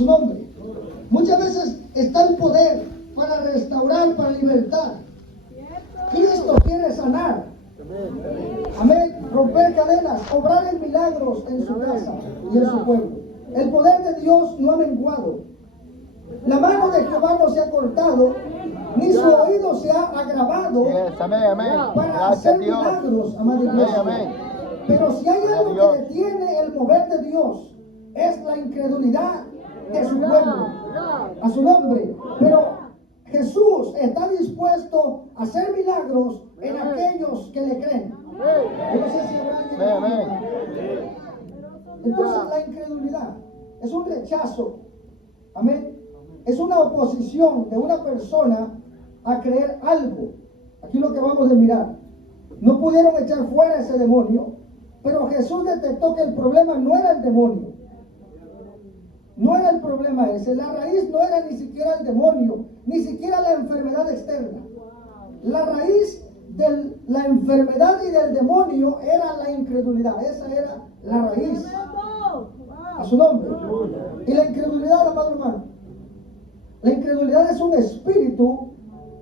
su nombre. Muchas veces está el poder para restaurar, para libertar. Cristo quiere sanar. Amén. Romper cadenas, obrar en milagros en su casa y en su pueblo. El poder de Dios no ha menguado. La mano de Jehová no se ha cortado, ni su oído se ha agravado para hacer milagros, amada iglesia. Pero si hay algo que detiene el mover de Dios, es la incredulidad de su pueblo. A su nombre. Pero Jesús está dispuesto a hacer milagros en aquellos que le creen. Yo no sé si habrá alguien. Entonces la incredulidad es un rechazo. Amén. Es una oposición de una persona a creer algo. Aquí lo que vamos a mirar. No pudieron echar fuera ese demonio, pero Jesús detectó que el problema no era el demonio. No era el problema ese. La raíz no era ni siquiera el demonio, ni siquiera la enfermedad externa. La raíz de la enfermedad y del demonio era la incredulidad. Esa era la raíz. A su nombre. Y la incredulidad, amado hermano, la incredulidad es un espíritu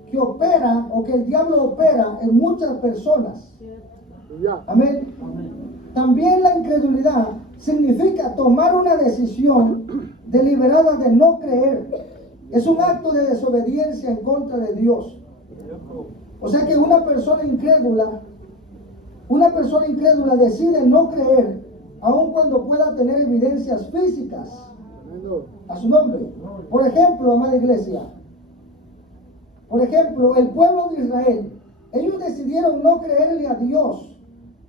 que opera o que el diablo opera en muchas personas. Amén. También la incredulidad significa tomar una decisión deliberada de no creer. Es un acto de desobediencia en contra de Dios. O sea que una persona incrédula decide no creer, aun cuando pueda tener evidencias físicas. A su nombre. Por ejemplo, amada iglesia, el pueblo de Israel, ellos decidieron no creerle a Dios,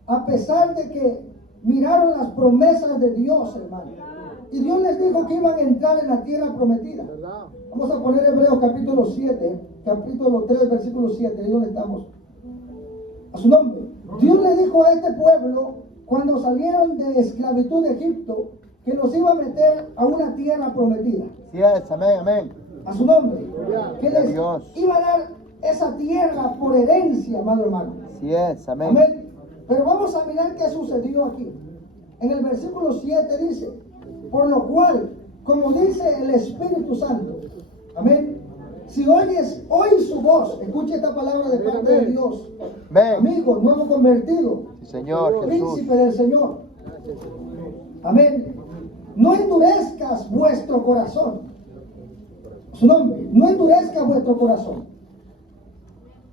a pesar de que miraron las promesas de Dios, hermano. Y Dios les dijo que iban a entrar en la tierra prometida. Vamos a poner Hebreos capítulo 7, capítulo 3, versículo 7, ahí donde estamos. A su nombre. Dios le dijo a este pueblo, cuando salieron de esclavitud de Egipto, que los iba a meter a una tierra prometida. Amén. A su nombre. Que les iba a dar esa tierra por herencia, amado hermano. Amén. Pero vamos a mirar qué sucedió aquí. En el versículo 7 dice, por lo cual, como dice el Espíritu Santo, amén, si oyes hoy su voz, escuche esta palabra de parte de Dios, amigo, nuevo convertido, Señor príncipe del Señor, amén, no endurezcas vuestro corazón, su nombre, no endurezcas vuestro corazón,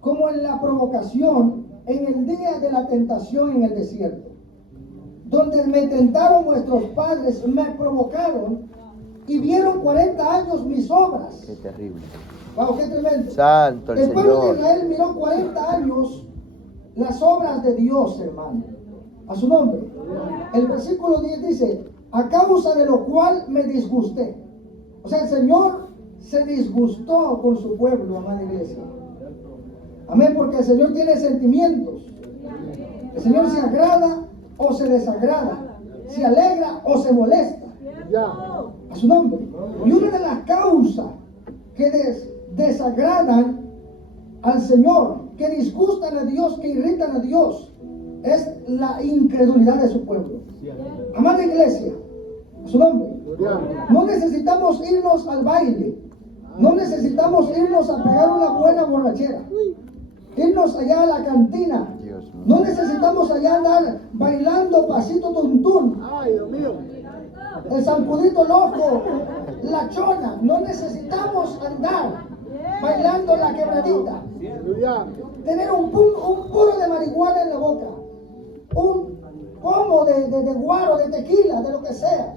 como en la provocación, en el día de la tentación en el desierto, donde me tentaron vuestros padres, me provocaron y vieron 40 años mis obras. Qué terrible. Wow, qué tremendo. Santo el pueblo de Señor. Israel miró 40 años las obras de Dios, hermano. A su nombre. El versículo 10 dice, a causa de lo cual me disgusté. O sea, el Señor se disgustó con su pueblo, amada iglesia. Amén, porque el Señor tiene sentimientos. El Señor se agrada o se desagrada, se alegra o se molesta. A su nombre. Y una de las causas que desagradan al Señor, que disgustan a Dios, que irritan a Dios, es la incredulidad de su pueblo. Amada iglesia, a su nombre. No necesitamos irnos al baile, no necesitamos irnos a pegar una buena borrachera, irnos allá a la cantina. No necesitamos allá andar bailando pasito tuntún, el zancudito loco, la chona. No necesitamos andar bailando la quebradita, tener un puro de marihuana en la boca, un pomo de guaro, de tequila, de lo que sea,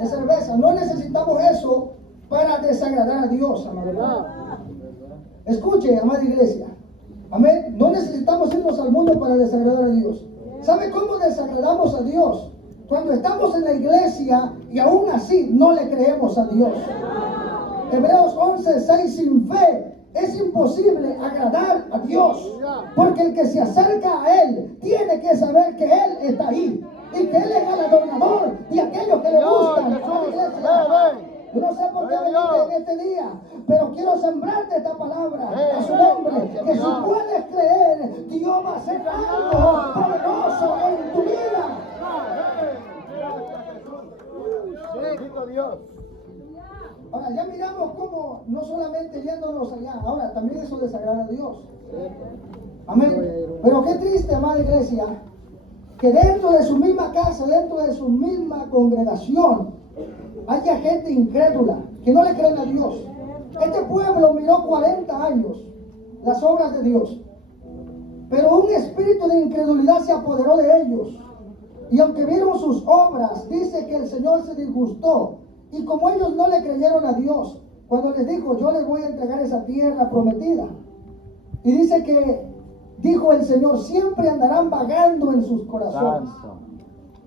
de cerveza. No necesitamos eso para desagradar a Dios, amada. Escuche, amada iglesia. Amén. No necesitamos irnos al mundo para desagradar a Dios. ¿Sabe cómo desagradamos a Dios? Cuando estamos en la iglesia y aún así no le creemos a Dios. Hebreos 11:6, sin fe es imposible agradar a Dios, porque el que se acerca a Él tiene que saber que Él está ahí y que Él es galardonador de aquellos que le buscan. Yo no sé por qué veniste en este día, pero quiero sembrarte esta palabra a su nombre, que si puedes creer, Dios va a hacer algo poderoso en tu vida. Bendito Dios. Ahora ya miramos cómo no solamente yéndonos allá, ahora también eso desagrada a Dios. Amén. Pero qué triste, amada iglesia, que dentro de su misma casa, dentro de su misma congregación, haya gente incrédula, que no le creen a Dios. Este pueblo miró 40 años las obras de Dios, pero un espíritu de incredulidad se apoderó de ellos. Y aunque vieron sus obras, dice que el Señor se disgustó. Y como ellos no le creyeron a Dios, cuando les dijo, yo les voy a entregar esa tierra prometida. Y dice que, dijo el Señor, siempre andarán vagando en sus corazones.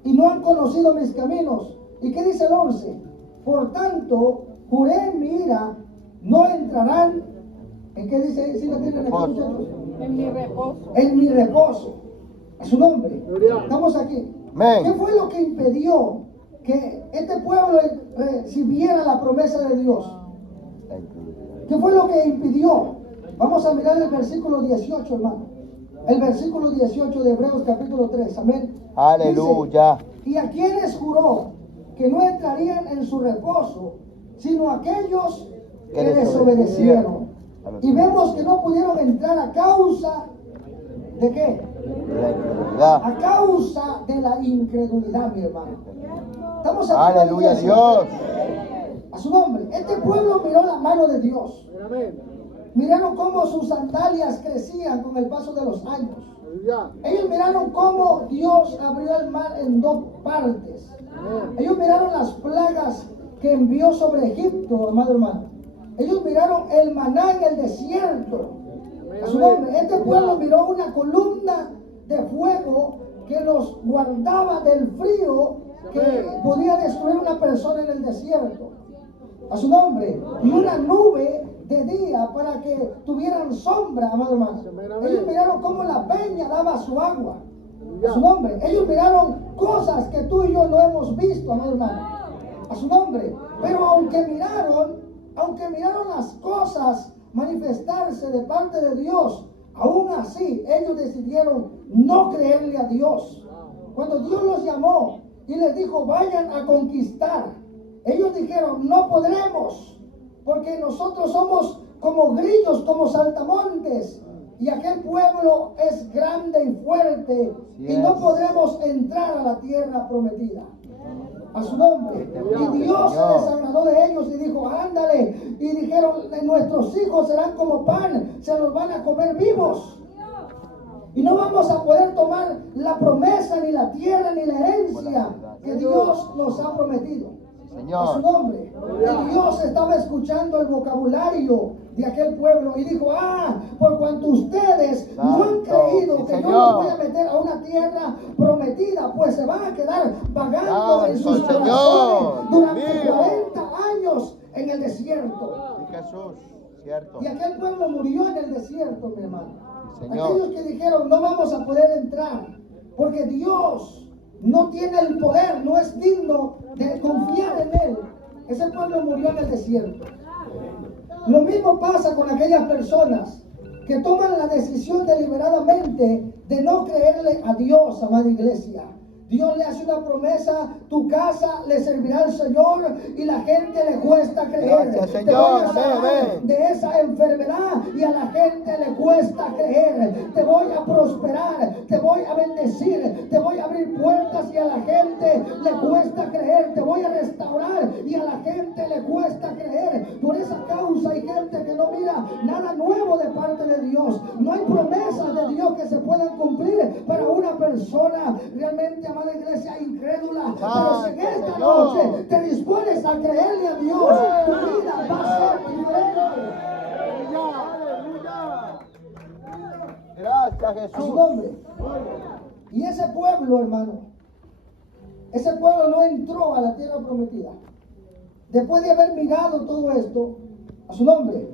Y no han conocido mis caminos. ¿Y qué dice el 11? Por tanto, juré en mi ira, no entrarán. ¿En qué dice? ¿Sí la tienen aquí, muchachos? En mi reposo. En mi reposo. A su nombre. Estamos aquí. Amén. ¿Qué fue lo que impidió que este pueblo recibiera la promesa de Dios? ¿Qué fue lo que impidió? Vamos a mirar el versículo 18, hermano. El versículo 18 de Hebreos capítulo 3. Amén. Aleluya. Dice, y a quienes juró que no entrarían en su reposo, sino aquellos que desobedecieron. Y vemos que no pudieron entrar a causa de ¿qué? La incredulidad. A causa de la incredulidad, mi hermano. Estamos aquí. Aleluya, Dios. A su nombre. Este pueblo miró la mano de Dios. Miraron cómo sus sandalias crecían con el paso de los años. Ellos miraron cómo Dios abrió el mar en dos partes. Ellos miraron las plagas que envió sobre Egipto, amado hermano. Ellos miraron el maná en el desierto. A su nombre. Este pueblo miró una columna de fuego que los guardaba del frío que podía destruir una persona en el desierto. A su nombre. Y una nube de día para que tuvieran sombra, amado hermano. Ellos miraron cómo la peña daba su agua. A su nombre. Ellos miraron cosas que tú y yo no hemos visto, amado hermano. A su nombre. Pero aunque miraron las cosas manifestarse de parte de Dios, aún así ellos decidieron no creerle a Dios. Cuando Dios los llamó y les dijo, vayan a conquistar, ellos dijeron, no podremos, porque nosotros somos como grillos, como saltamontes, y aquel pueblo es grande y fuerte, y no podremos entrar a la tierra prometida. A su nombre. Y Dios se desagradó de ellos y dijo, ándale. Y dijeron, nuestros hijos serán como pan, se los van a comer vivos. Y no vamos a poder tomar la promesa, ni la tierra, ni la herencia que Dios nos ha prometido. A su nombre. Y Dios estaba escuchando el vocabulario de aquel pueblo y dijo, por cuanto ustedes no han creído que yo los voy a meter a una tierra prometida, pues se van a quedar vagando en sus corazones durante 40 años en el desierto. Jesús, cierto. Y aquel pueblo murió en el desierto, mi hermano. Aquellos que dijeron, no vamos a poder entrar, porque Dios no tiene el poder, no es digno de confiar en Él. Ese pueblo murió en el desierto. Lo mismo pasa con aquellas personas que toman la decisión deliberadamente de no creerle a Dios, amada iglesia. Dios le hace una promesa, tu casa le servirá al Señor y la gente le cuesta creer. Gracias, Te Señor. voy a sanar de esa enfermedad y a la gente le cuesta creer. Te voy a prosperar, te voy a bendecir, te voy a abrir puertas y a la gente le cuesta creer. Te voy a restaurar y a la gente le cuesta creer. Por esa causa hay gente que no mira nada nuevo de parte de Dios. No hay promesas de Dios que se puedan cumplir para una persona realmente, amada iglesia, incrédula. Pero si en esta noche te dispones a creerle a Dios, tu vida va a ser diferente. Gracias, A su Jesús. nombre. Y ese pueblo, hermano, ese pueblo no entró a la tierra prometida. Después de haber mirado todo esto, a su nombre.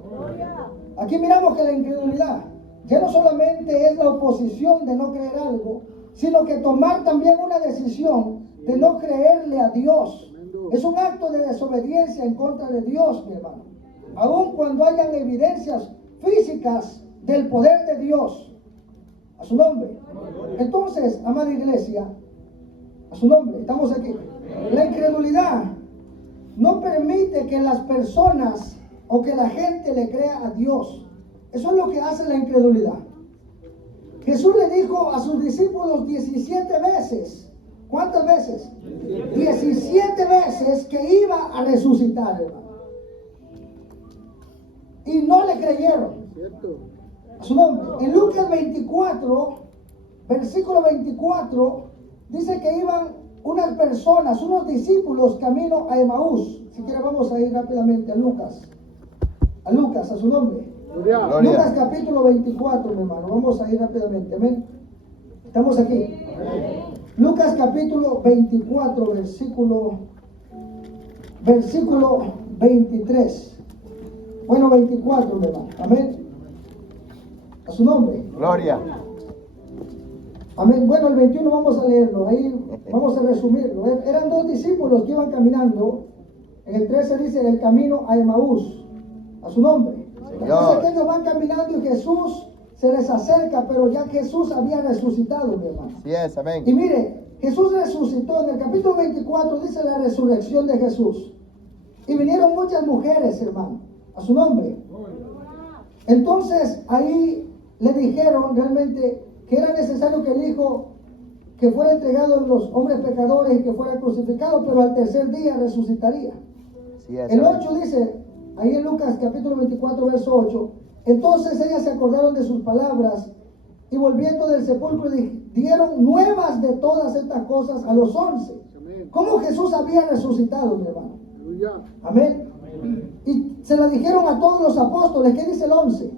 Aquí miramos que la incredulidad ya no solamente es la oposición de no creer algo, sino que tomar también una decisión de no creerle a Dios. Es un acto de desobediencia en contra de Dios, mi hermano. Aun cuando hayan evidencias físicas del poder de Dios. A su nombre. Entonces, amada iglesia, a su nombre, estamos aquí. La incredulidad no permite que las personas o que la gente le crea a Dios. Eso es lo que hace la incredulidad. Jesús le dijo a sus discípulos 17 veces. ¿Cuántas veces? 17 veces que iba a resucitar, hermano. Y no le creyeron. A su nombre. En Lucas 24, versículo 24, dice que iban unas personas, unos discípulos camino a Emaús. Si quiere vamos a ir rápidamente a Lucas. A Lucas, a su nombre. Gloria. Lucas capítulo 24, mi hermano. Vamos a ir rápidamente. Amén. Estamos aquí. Lucas capítulo 24, versículo 23. Bueno, 24, mi hermano. Amén. A su nombre. Gloria. Amén. Bueno, el 21 vamos a leerlo. Ahí vamos a resumirlo. Eran dos discípulos que iban caminando. En el 13 dice el camino a Emaús. A su nombre. Entonces que ellos van caminando y Jesús se les acerca, pero ya Jesús había resucitado, mi hermano. Así es, amén. Y mire, Jesús resucitó. En el capítulo 24 dice la resurrección de Jesús. Y vinieron muchas mujeres, hermano, a su nombre. Entonces ahí le dijeron realmente que era necesario que el Hijo que fuera entregado a los hombres pecadores y que fuera crucificado, pero al tercer día resucitaría. Así es, El amén. 8 dice, ahí en Lucas capítulo 24, verso 8, entonces ellas se acordaron de sus palabras y volviendo del sepulcro dieron nuevas de todas estas cosas a los 11. ¿Cómo Jesús había resucitado, mi hermano? Amén. Y se la dijeron a todos los apóstoles. ¿Qué dice el 11?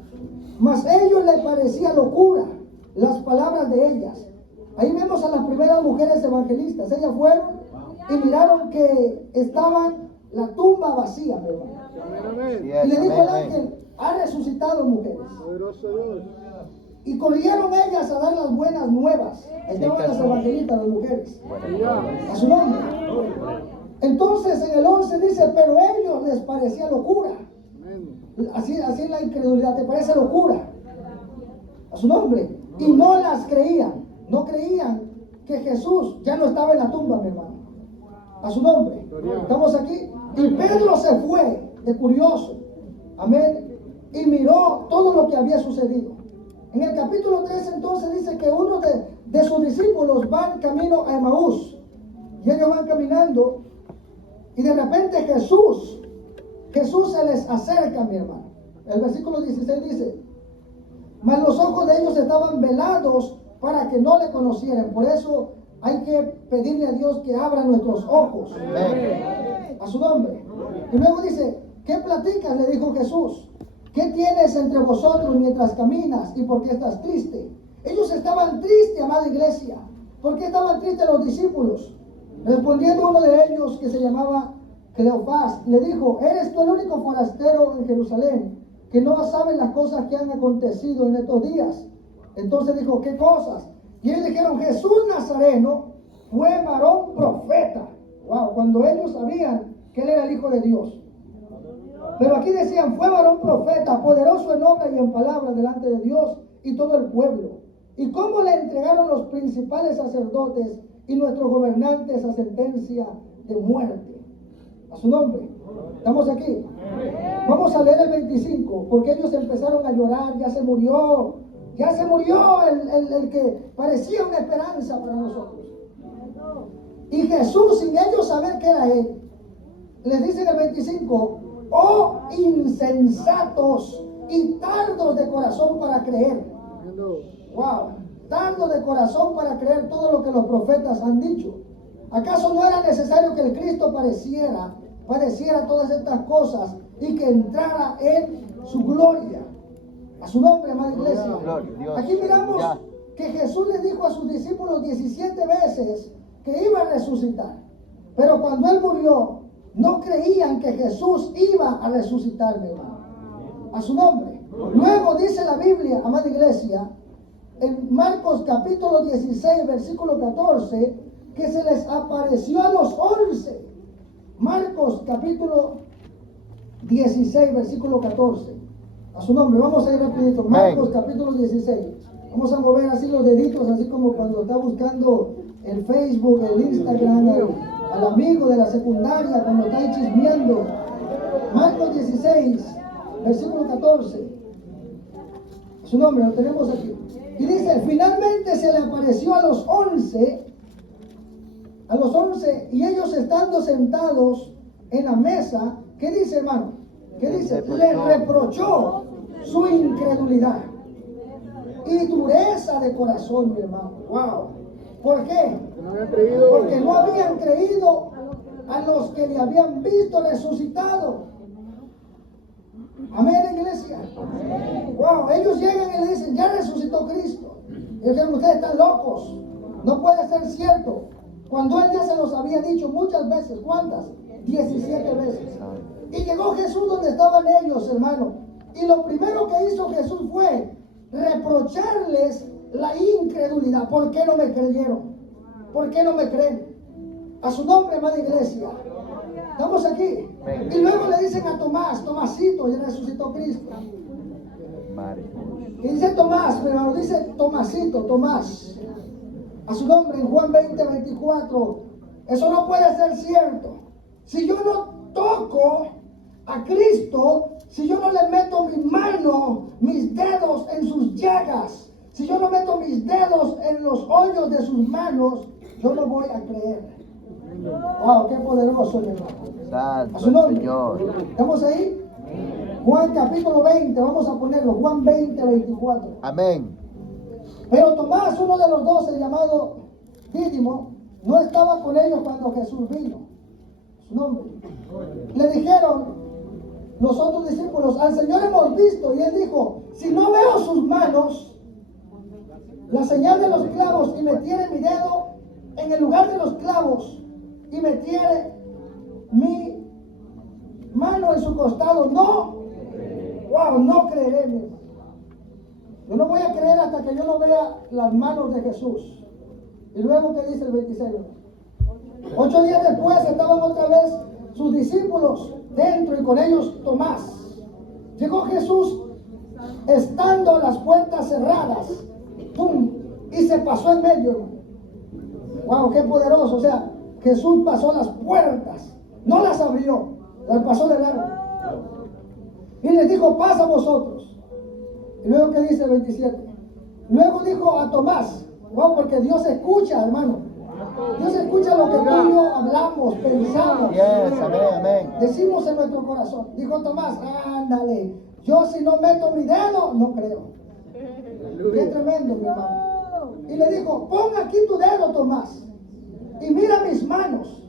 Mas a ellos les parecía locura las palabras de ellas. Ahí vemos a las primeras mujeres evangelistas. Ellas fueron y miraron que estaban la tumba vacía, mi hermano. Así es, Y le dijo amén, el amén. ángel, ha resucitado, mujeres. Y corrieron ellas a dar las buenas nuevas. Ahí estaban las evangelistas, las mujeres. A su nombre. Entonces en el 11 dice, pero a ellos les parecía locura. Así es la incredulidad, te parece locura. A su nombre. Y no las creían. No creían que Jesús ya no estaba en la tumba, mi hermano. A su nombre. Estamos aquí. Y Pedro se fue de curioso. Amén. Y miró todo lo que había sucedido. En el capítulo 3 entonces dice que uno de sus discípulos van camino a Emaús. Y ellos van caminando. Y de repente Jesús se les acerca, mi hermano. El versículo 16 dice, mas los ojos de ellos estaban velados para que no le conocieran. Por eso hay que pedirle a Dios que abra nuestros ojos. Amén. A su nombre. Y luego dice, ¿qué platicas? Le dijo Jesús. ¿Qué tienes entre vosotros mientras caminas y por qué estás triste? Ellos estaban tristes, amada iglesia. ¿Por qué estaban tristes los discípulos? Respondiendo uno de ellos, que se llamaba Cleofás, le dijo, ¿eres tú el único forastero en Jerusalén que no sabe las cosas que han acontecido en estos días? Entonces dijo, ¿qué cosas? Y ellos dijeron, Jesús Nazareno fue varón profeta. Wow, cuando ellos sabían que él era el Hijo de Dios. Pero aquí decían, fue varón profeta, poderoso en obra y en palabra delante de Dios y todo el pueblo. ¿Y cómo le entregaron los principales sacerdotes y nuestros gobernantes a sentencia de muerte? A su nombre. ¿Estamos aquí? Vamos a leer el 25, porque ellos empezaron a llorar, ya se murió el que parecía una esperanza para nosotros. Y Jesús, sin ellos saber que era él, les dice en el 25, oh insensatos y tardos de corazón para creer. Wow, tardos de corazón para creer todo lo que los profetas han dicho. ¿Acaso no era necesario que el Cristo padeciera todas estas cosas y que entrara en su gloria? A su nombre, amada iglesia. Aquí miramos que Jesús le dijo a sus discípulos 17 veces que iba a resucitar. Pero cuando él murió, no creían que Jesús iba a resucitar, mi hermano. A su nombre. Luego dice la Biblia, amada iglesia, en Marcos capítulo 16, versículo 14, que se les apareció a los 11. Marcos capítulo 16, versículo 14. A su nombre, vamos a ir rapidito. Marcos capítulo 16. Vamos a mover así los deditos, así como cuando está buscando el Facebook, el Instagram, al amigo de la secundaria cuando está ahí chismeando. Marcos 16, versículo 14. Su nombre lo tenemos aquí. Y dice, finalmente se le apareció a los 11, y ellos estando sentados en la mesa, ¿qué dice, hermano? ¿Qué dice? Le reprochó su incredulidad y dureza de corazón, mi hermano. Wow. ¿Por qué? Porque no habían creído a los que le habían visto resucitado. Amén, iglesia. Wow, ellos llegan y le dicen, ya resucitó Cristo. Y dicen, ustedes están locos. No puede ser cierto. Cuando él ya se los había dicho muchas veces. ¿Cuántas? 17 veces. Y llegó Jesús donde estaban ellos, hermano. Y lo primero que hizo Jesús fue reprocharles la incredulidad. ¿Por qué no me creyeron? ¿Por qué no me creen? A su nombre, amada iglesia. Estamos aquí. Y luego le dicen a Tomás, Tomasito, ya resucitó Cristo. Y dice Tomás, mi hermano, dice Tomasito, Tomás. A su nombre, en Juan 20, 24. Eso no puede ser cierto. Si yo no toco a Cristo, si yo no le meto mi mano, mis dedos en sus llagas, si yo no meto mis dedos en los hoyos de sus manos, yo no voy a creer. Wow, qué poderoso, mi hermano. Santo A su nombre. Señor. ¿Estamos ahí? Juan capítulo 20, vamos a ponerlo. Juan 20, 24. Amén. Pero Tomás, uno de los 12, llamado Dídimo, no estaba con ellos cuando Jesús vino. Su nombre. Le dijeron los otros discípulos, al Señor hemos visto. Y él dijo, si no veo sus manos, la señal de los clavos, y metiere mi dedo en el lugar de los clavos, y metiere mi mano en su costado, no, wow, no creeré, mi hermano. Yo no voy a creer hasta que yo no vea las manos de Jesús. Y luego, ¿qué dice el 26? 8 días después estaban otra vez sus discípulos dentro y con ellos Tomás. Llegó Jesús estando las puertas cerradas, ¡pum!, y se pasó en medio. Wow, qué poderoso. O sea, Jesús pasó las puertas, no las abrió, las pasó de largo. Y les dijo, pasa vosotros. Y luego, ¿qué dice el 27? Luego dijo a Tomás, wow, porque Dios escucha, hermano. Dios escucha lo que tú y yo hablamos, pensamos, Yes, amén, amén. decimos en nuestro corazón. Dijo Tomás, ándale, yo si no meto mi dedo, no creo. Qué tremendo, mi hermano. Y le dijo, pon aquí tu dedo, Tomás, y mira mis manos,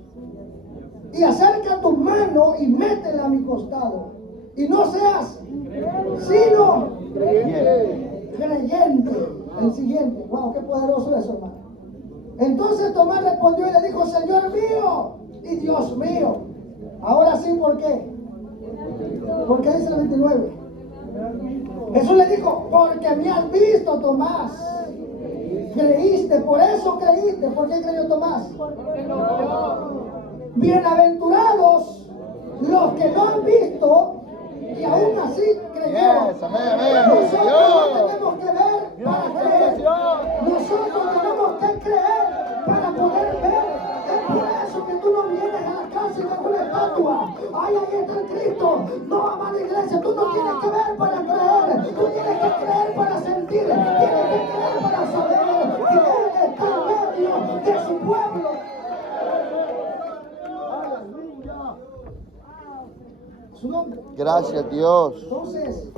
y acerca tu mano y métela a mi costado, y no seas sino creyente. El siguiente, wow, qué poderoso eso, hermano. Entonces Tomás respondió y le dijo, Señor mío y Dios mío. Ahora sí, ¿por qué? ¿Por qué dice el 29? Jesús le dijo, porque me has visto, Tomás. Creíste, por eso creíste. ¿Por qué creyó Tomás? Bienaventurados los que no han visto y aún así creyeron. Yes, amén, amén. Nosotros no tenemos que ver para creer. Nosotros tenemos que creer para poder ver. Es por eso que tú no vienes a la casa y ves una estatua. Ay, ahí está el Cristo. No, amada iglesia, tú no tienes que ver para creer. Tú tienes que creer para sentir. Tienes que creer para saber que Él está en medio de su pueblo. Su nombre. Gracias, Dios. Entonces,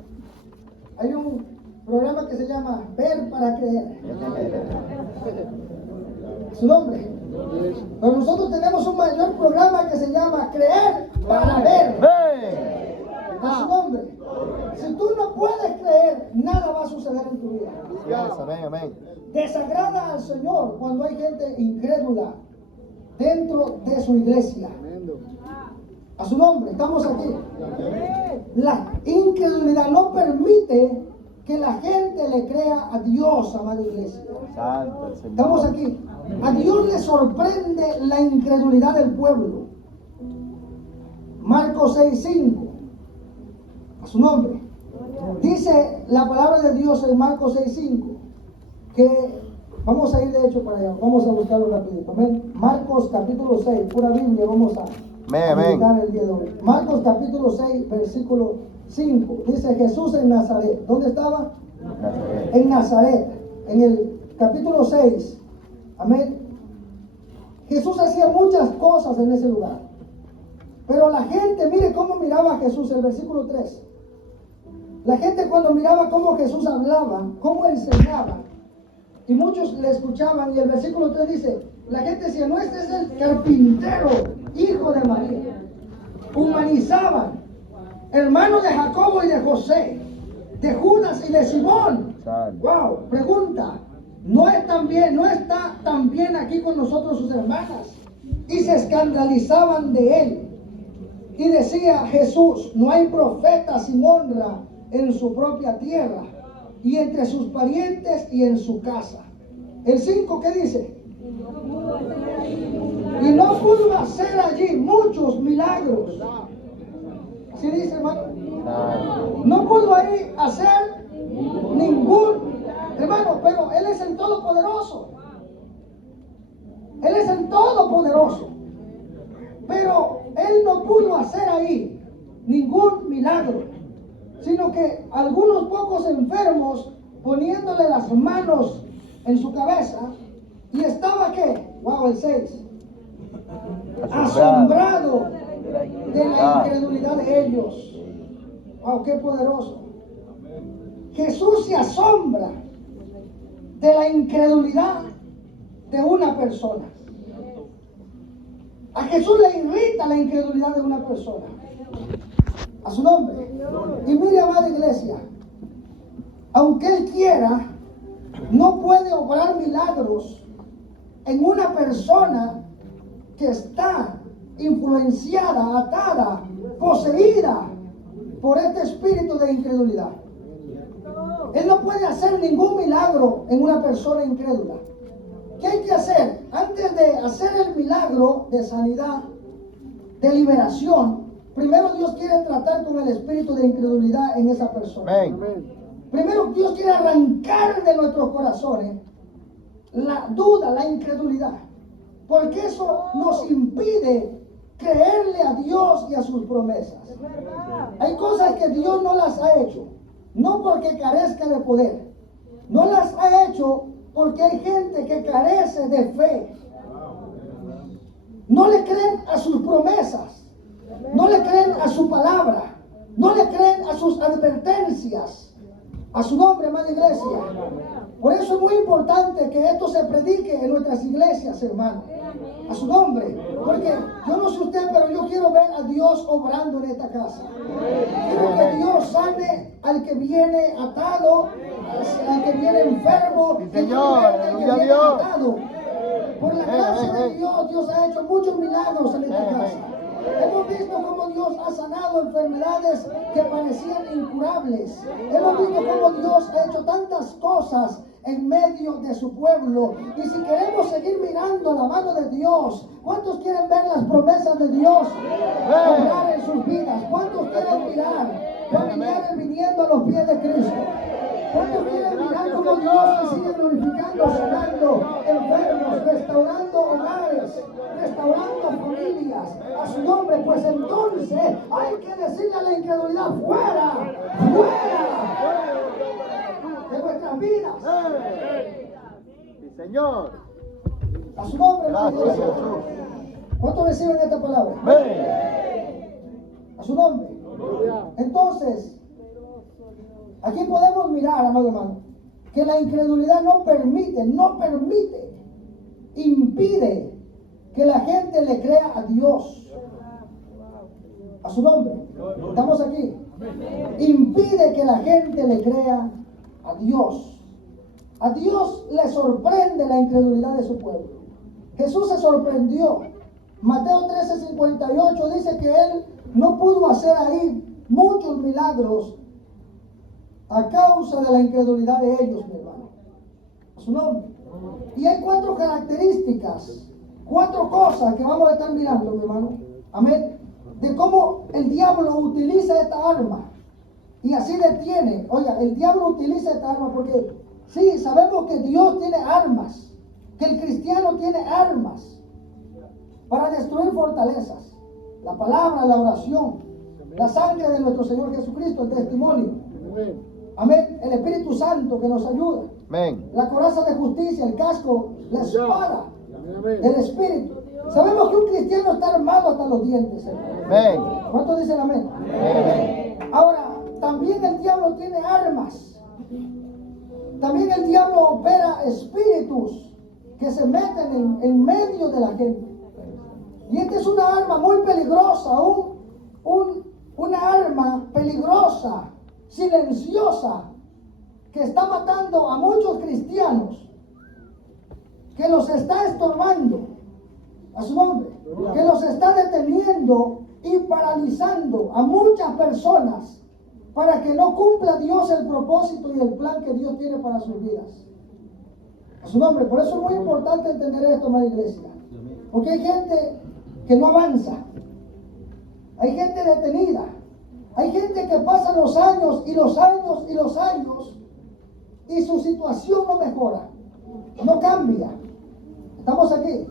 hay un programa que se llama Ver para Creer. Su nombre. Pero nosotros tenemos un mayor programa que se llama Creer para Ver. Amén. A su nombre. Si tú no puedes creer, nada va a suceder en tu vida. Yes, amén, amén. Desagrada al Señor cuando hay gente incrédula dentro de su iglesia. A su nombre, estamos aquí. La incredulidad no permite que la gente le crea a Dios, amada iglesia. Santo el Señor. Estamos aquí. A Dios le sorprende la incredulidad del pueblo. Marcos 6:5. A su nombre. Dice la palabra de Dios en Marcos 6:5 que Vamos a ir de hecho para allá, vamos a buscarlo rapidito. Amén. Marcos capítulo 6, pura Biblia, vamos a meditar el día de hoy. Marcos capítulo 6, versículo 5. Dice Jesús en Nazaret. ¿Dónde estaba? Nazaret. En Nazaret. En el capítulo 6. Amén. Jesús hacía muchas cosas en ese lugar. Pero la gente, mire cómo miraba a Jesús, el versículo 3. La gente cuando miraba cómo Jesús hablaba, cómo enseñaba, y muchos le escuchaban, y el versículo 3 dice, la gente decía, no, este es el carpintero, hijo de María. Humanizaban, hermano de Jacobo y de José, de Judas y de Simón. Wow, pregunta, ¿no está también aquí con nosotros sus hermanas? Y se escandalizaban de él. Y decía Jesús, no hay profeta sin honra en su propia tierra, y entre sus parientes y en su casa. El 5, ¿qué dice? Y no pudo hacer allí muchos milagros. ¿Sí dice, hermano? No pudo ahí hacer ningún, hermano, pero Él es el Todopoderoso. Él es el Todopoderoso. Pero Él no pudo hacer ahí ningún milagro, sino que algunos pocos enfermos poniéndole las manos en su cabeza, y estaba ¿qué? Wow, el 6. Asombrado de la incredulidad de ellos. Wow, qué poderoso. Jesús se asombra de la incredulidad de una persona. A Jesús le irrita la incredulidad de una persona. A su nombre. Y mire, amada iglesia, aunque Él quiera, no puede obrar milagros en una persona que está influenciada, atada, poseída por este espíritu de incredulidad. Él no puede hacer ningún milagro en una persona incrédula. ¿Qué hay que hacer? Antes de hacer el milagro de sanidad, de liberación, primero Dios quiere tratar con el espíritu de incredulidad en esa persona. Primero Dios quiere arrancar de nuestros corazones la duda, la incredulidad. Porque eso nos impide creerle a Dios y a sus promesas. Hay cosas que Dios no las ha hecho, no porque carezca de poder. No las ha hecho porque hay gente que carece de fe. No le creen a sus promesas. No le creen a su palabra. No le creen a sus advertencias. A su nombre, amada iglesia. Por eso es muy importante que esto se predique en nuestras iglesias, hermano. A su nombre. Porque yo no sé usted, pero yo quiero ver a Dios obrando en esta casa. Quiero que Dios sane al que viene atado, al que viene enfermo, al que viene atado. Por la gracia de Dios, Dios ha hecho muchos milagros en esta casa. Hemos visto cómo Dios ha sanado enfermedades que parecían incurables. Hemos visto cómo Dios ha hecho tantas cosas en medio de su pueblo. Y si queremos seguir mirando la mano de Dios, ¿cuántos quieren ver las promesas de Dios obrar en sus vidas? ¿Cuántos quieren mirar familiares viniendo a los pies de Cristo? ¿Cuántos quieren mirar cómo Dios se sigue glorificando, sanando enfermos, restaurando hogares, restaurando familias? A su nombre, pues entonces hay que decirle a la incredulidad: fuera, fuera de nuestras vidas. Sí, Señor. A su nombre, Gracias, Jesús. ¿Cuántos reciben esta palabra? A su nombre. Entonces, aquí podemos mirar, amado hermano, que la incredulidad no permite, impide que la gente le crea a Dios. A su nombre. ¿Estamos aquí? Impide que la gente le crea a Dios. A Dios le sorprende la incredulidad de su pueblo. Jesús se sorprendió. Mateo 13:58 dice que Él no pudo hacer ahí muchos milagros a causa de la incredulidad de ellos, mi hermano. A su nombre. Y hay 4 características, 4 cosas que vamos a estar mirando, mi hermano. Amén. De cómo el diablo utiliza esta arma. Y así detiene. Oiga, el diablo utiliza esta arma porque Sí, sabemos que Dios tiene armas, que el cristiano tiene armas para destruir fortalezas. La palabra, la oración, la sangre de nuestro Señor Jesucristo, el testimonio. Amén. El Espíritu Santo que nos ayuda. Amén. La coraza de justicia, el casco, la espada del Espíritu. Sabemos que un cristiano está armado hasta los dientes, hermano. Amén. ¿Cuántos dicen amén? Amén. Ahora, también el diablo tiene armas. También el diablo opera espíritus que se meten en medio de la gente. Y esta es una arma muy peligrosa, una arma peligrosa, silenciosa, que está matando a muchos cristianos, que los está estorbando, a su nombre, que los está deteniendo y paralizando a muchas personas para que no cumpla Dios el propósito y el plan que Dios tiene para sus vidas. A su nombre. Por eso es muy importante entender esto, amada iglesia. Porque hay gente que no avanza. Hay gente detenida. Hay gente que pasa los años y los años y los años y su situación no mejora, no cambia. Estamos aquí.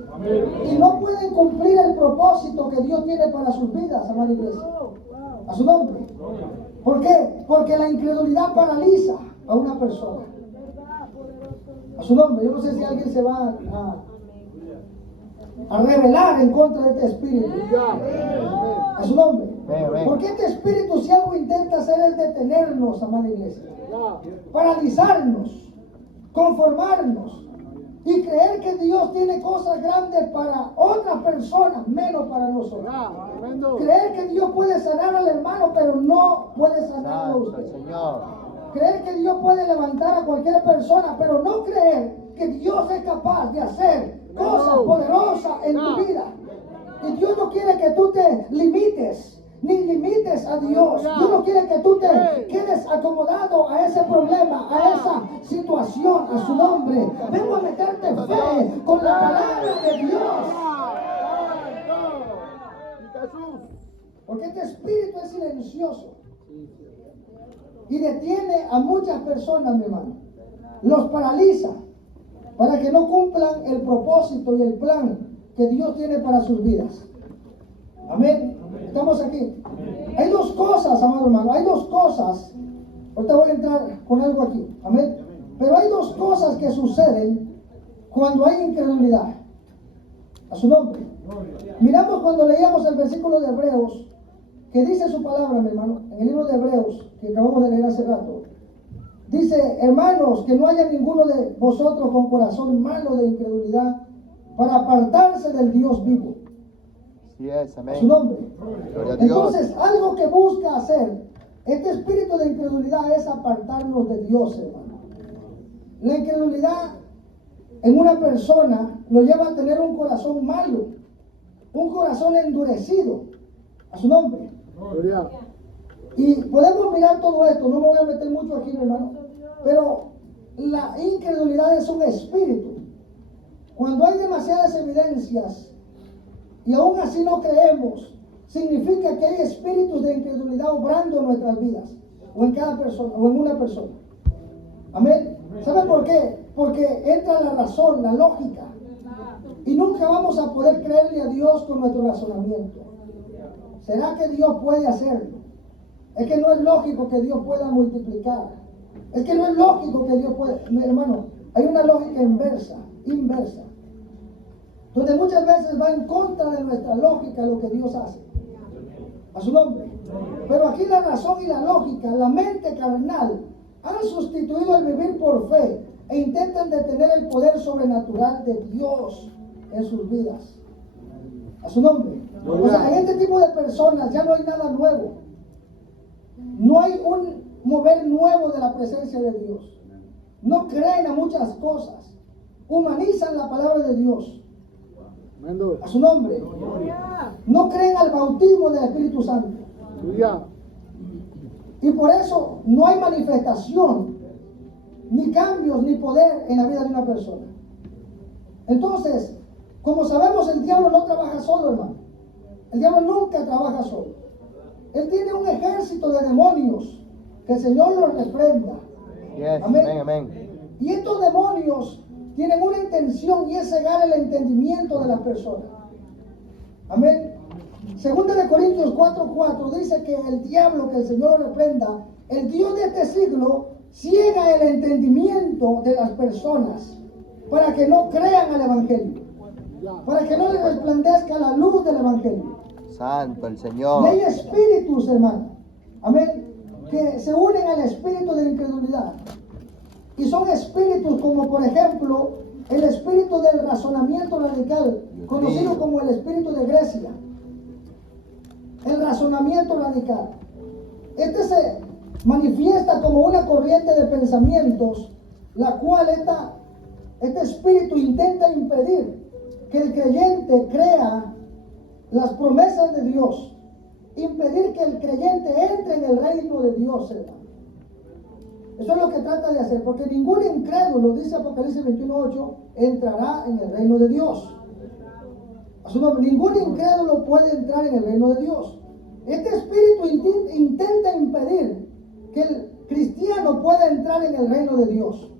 Y no pueden cumplir el propósito que Dios tiene para sus vidas, amada iglesia. A su nombre. ¿Por qué? Porque la incredulidad paraliza a una persona. A su nombre. Yo no sé si alguien se va a rebelar en contra de este espíritu. A su nombre. Porque este espíritu, si algo intenta hacer, es detenernos, amada iglesia. Paralizarnos, conformarnos y creer que Dios tiene cosas grandes para otras personas, menos para nosotros. Creer que Dios puede sanar al hermano, pero no puede sanarlo a usted. Creer que Dios puede levantar a cualquier persona, pero no creer que Dios es capaz de hacer cosas poderosas en tu vida. Y Dios no quiere que tú te limites, ni limites a Dios. Dios no quiere que tú te quedes acomodado a ese problema, a esa situación, a su nombre. Vengo a meterte fe con la palabra de Dios. Porque este espíritu es silencioso y detiene a muchas personas, mi hermano. Los paraliza para que no cumplan el propósito y el plan que Dios tiene para sus vidas. Amén. Estamos aquí. Hay dos cosas, amado hermano. Hay dos cosas. Ahorita voy a entrar con algo aquí. Amén. Pero hay dos cosas que suceden cuando hay incredulidad. A su nombre. Miramos cuando leíamos el versículo de Hebreos, que dice su palabra, mi hermano, en el libro de Hebreos, que acabamos de leer hace rato. Dice: hermanos, que no haya ninguno de vosotros con corazón malo de incredulidad, para apartarse del Dios vivo. Yes, amén. A su nombre. Gloria a Dios. Entonces, algo que busca hacer este espíritu de incredulidad es apartarnos de Dios, hermano. La incredulidad en una persona lo lleva a tener un corazón malo, un corazón endurecido. A su nombre. Gloria. Y podemos mirar todo esto, no me voy a meter mucho aquí, hermano, pero la incredulidad es un espíritu. Cuando hay demasiadas evidencias y aún así no creemos, significa que hay espíritus de incredulidad obrando en nuestras vidas, o en cada persona, o en una persona. Amén. ¿Sabe por qué? Porque entra la razón, la lógica, y nunca vamos a poder creerle a Dios con nuestro razonamiento. ¿Será que Dios puede hacerlo? Es que no es lógico que Dios pueda multiplicar. Es que no es lógico que Dios pueda. Mi hermano, hay una lógica inversa, donde muchas veces va en contra de nuestra lógica lo que Dios hace. A su nombre. Pero aquí la razón y la lógica, la mente carnal, han sustituido el vivir por fe e intentan detener el poder sobrenatural de Dios en sus vidas. A su nombre. O sea, en este tipo de personas ya no hay nada nuevo. No hay un mover nuevo de la presencia de Dios. No creen a muchas cosas. Humanizan la palabra de Dios. A su nombre. No creen al bautismo del Espíritu Santo. Y por eso no hay manifestación, ni cambios, ni poder en la vida de una persona. Entonces, como sabemos, el diablo no trabaja solo, hermano. El diablo nunca trabaja solo. Él tiene un ejército de demonios. Que el Señor los reprenda. Yes, Amén. amén, amén. Y estos demonios tienen una intención y es cegar el entendimiento de las personas. Amén. Segunda de Corintios 4:4 dice que el diablo, que el Señor lo reprenda, el Dios de este siglo, ciega el entendimiento de las personas para que no crean al Evangelio, para que no les resplandezca la luz del Evangelio. Santo el Y Señor. hay espíritus, hermano, amén, que se unen al espíritu de la incredulidad. Y son espíritus como, por ejemplo, el espíritu del razonamiento radical, conocido como el espíritu de Grecia. El razonamiento radical. Este se manifiesta como una corriente de pensamientos, la cual este espíritu intenta impedir que el creyente crea las promesas de Dios, impedir que el creyente entre en el reino de Dios, hermano. Eso es lo que trata de hacer, porque ningún incrédulo, dice Apocalipsis 21:8, entrará en el reino de Dios. A su nombre, ningún incrédulo puede entrar en el reino de Dios. Este espíritu intenta impedir que el cristiano pueda entrar en el reino de Dios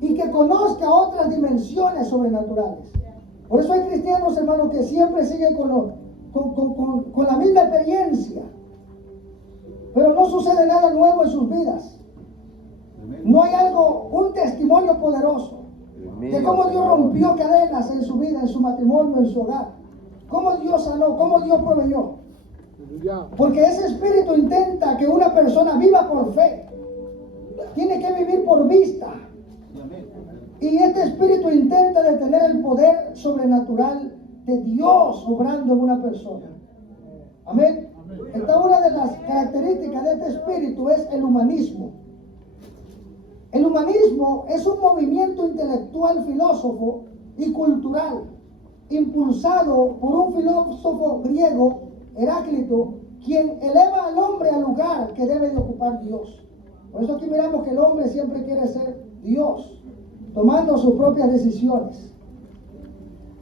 y que conozca otras dimensiones sobrenaturales. Por eso hay cristianos, hermanos, que siempre siguen con la misma experiencia, pero no sucede nada nuevo en sus vidas. No hay un testimonio poderoso de cómo Dios rompió cadenas en su vida, en su matrimonio, en su hogar. Cómo Dios sanó, cómo Dios proveyó. Porque ese espíritu intenta que una persona viva por fe. Tiene que vivir por vista. Y este espíritu intenta detener el poder sobrenatural de Dios obrando en una persona. Amén. Una de las características de este espíritu es el humanismo. El humanismo es un movimiento intelectual, filósofo y cultural, impulsado por un filósofo griego, Heráclito, quien eleva al hombre al lugar que debe de ocupar Dios. Por eso aquí miramos que el hombre siempre quiere ser Dios, tomando sus propias decisiones.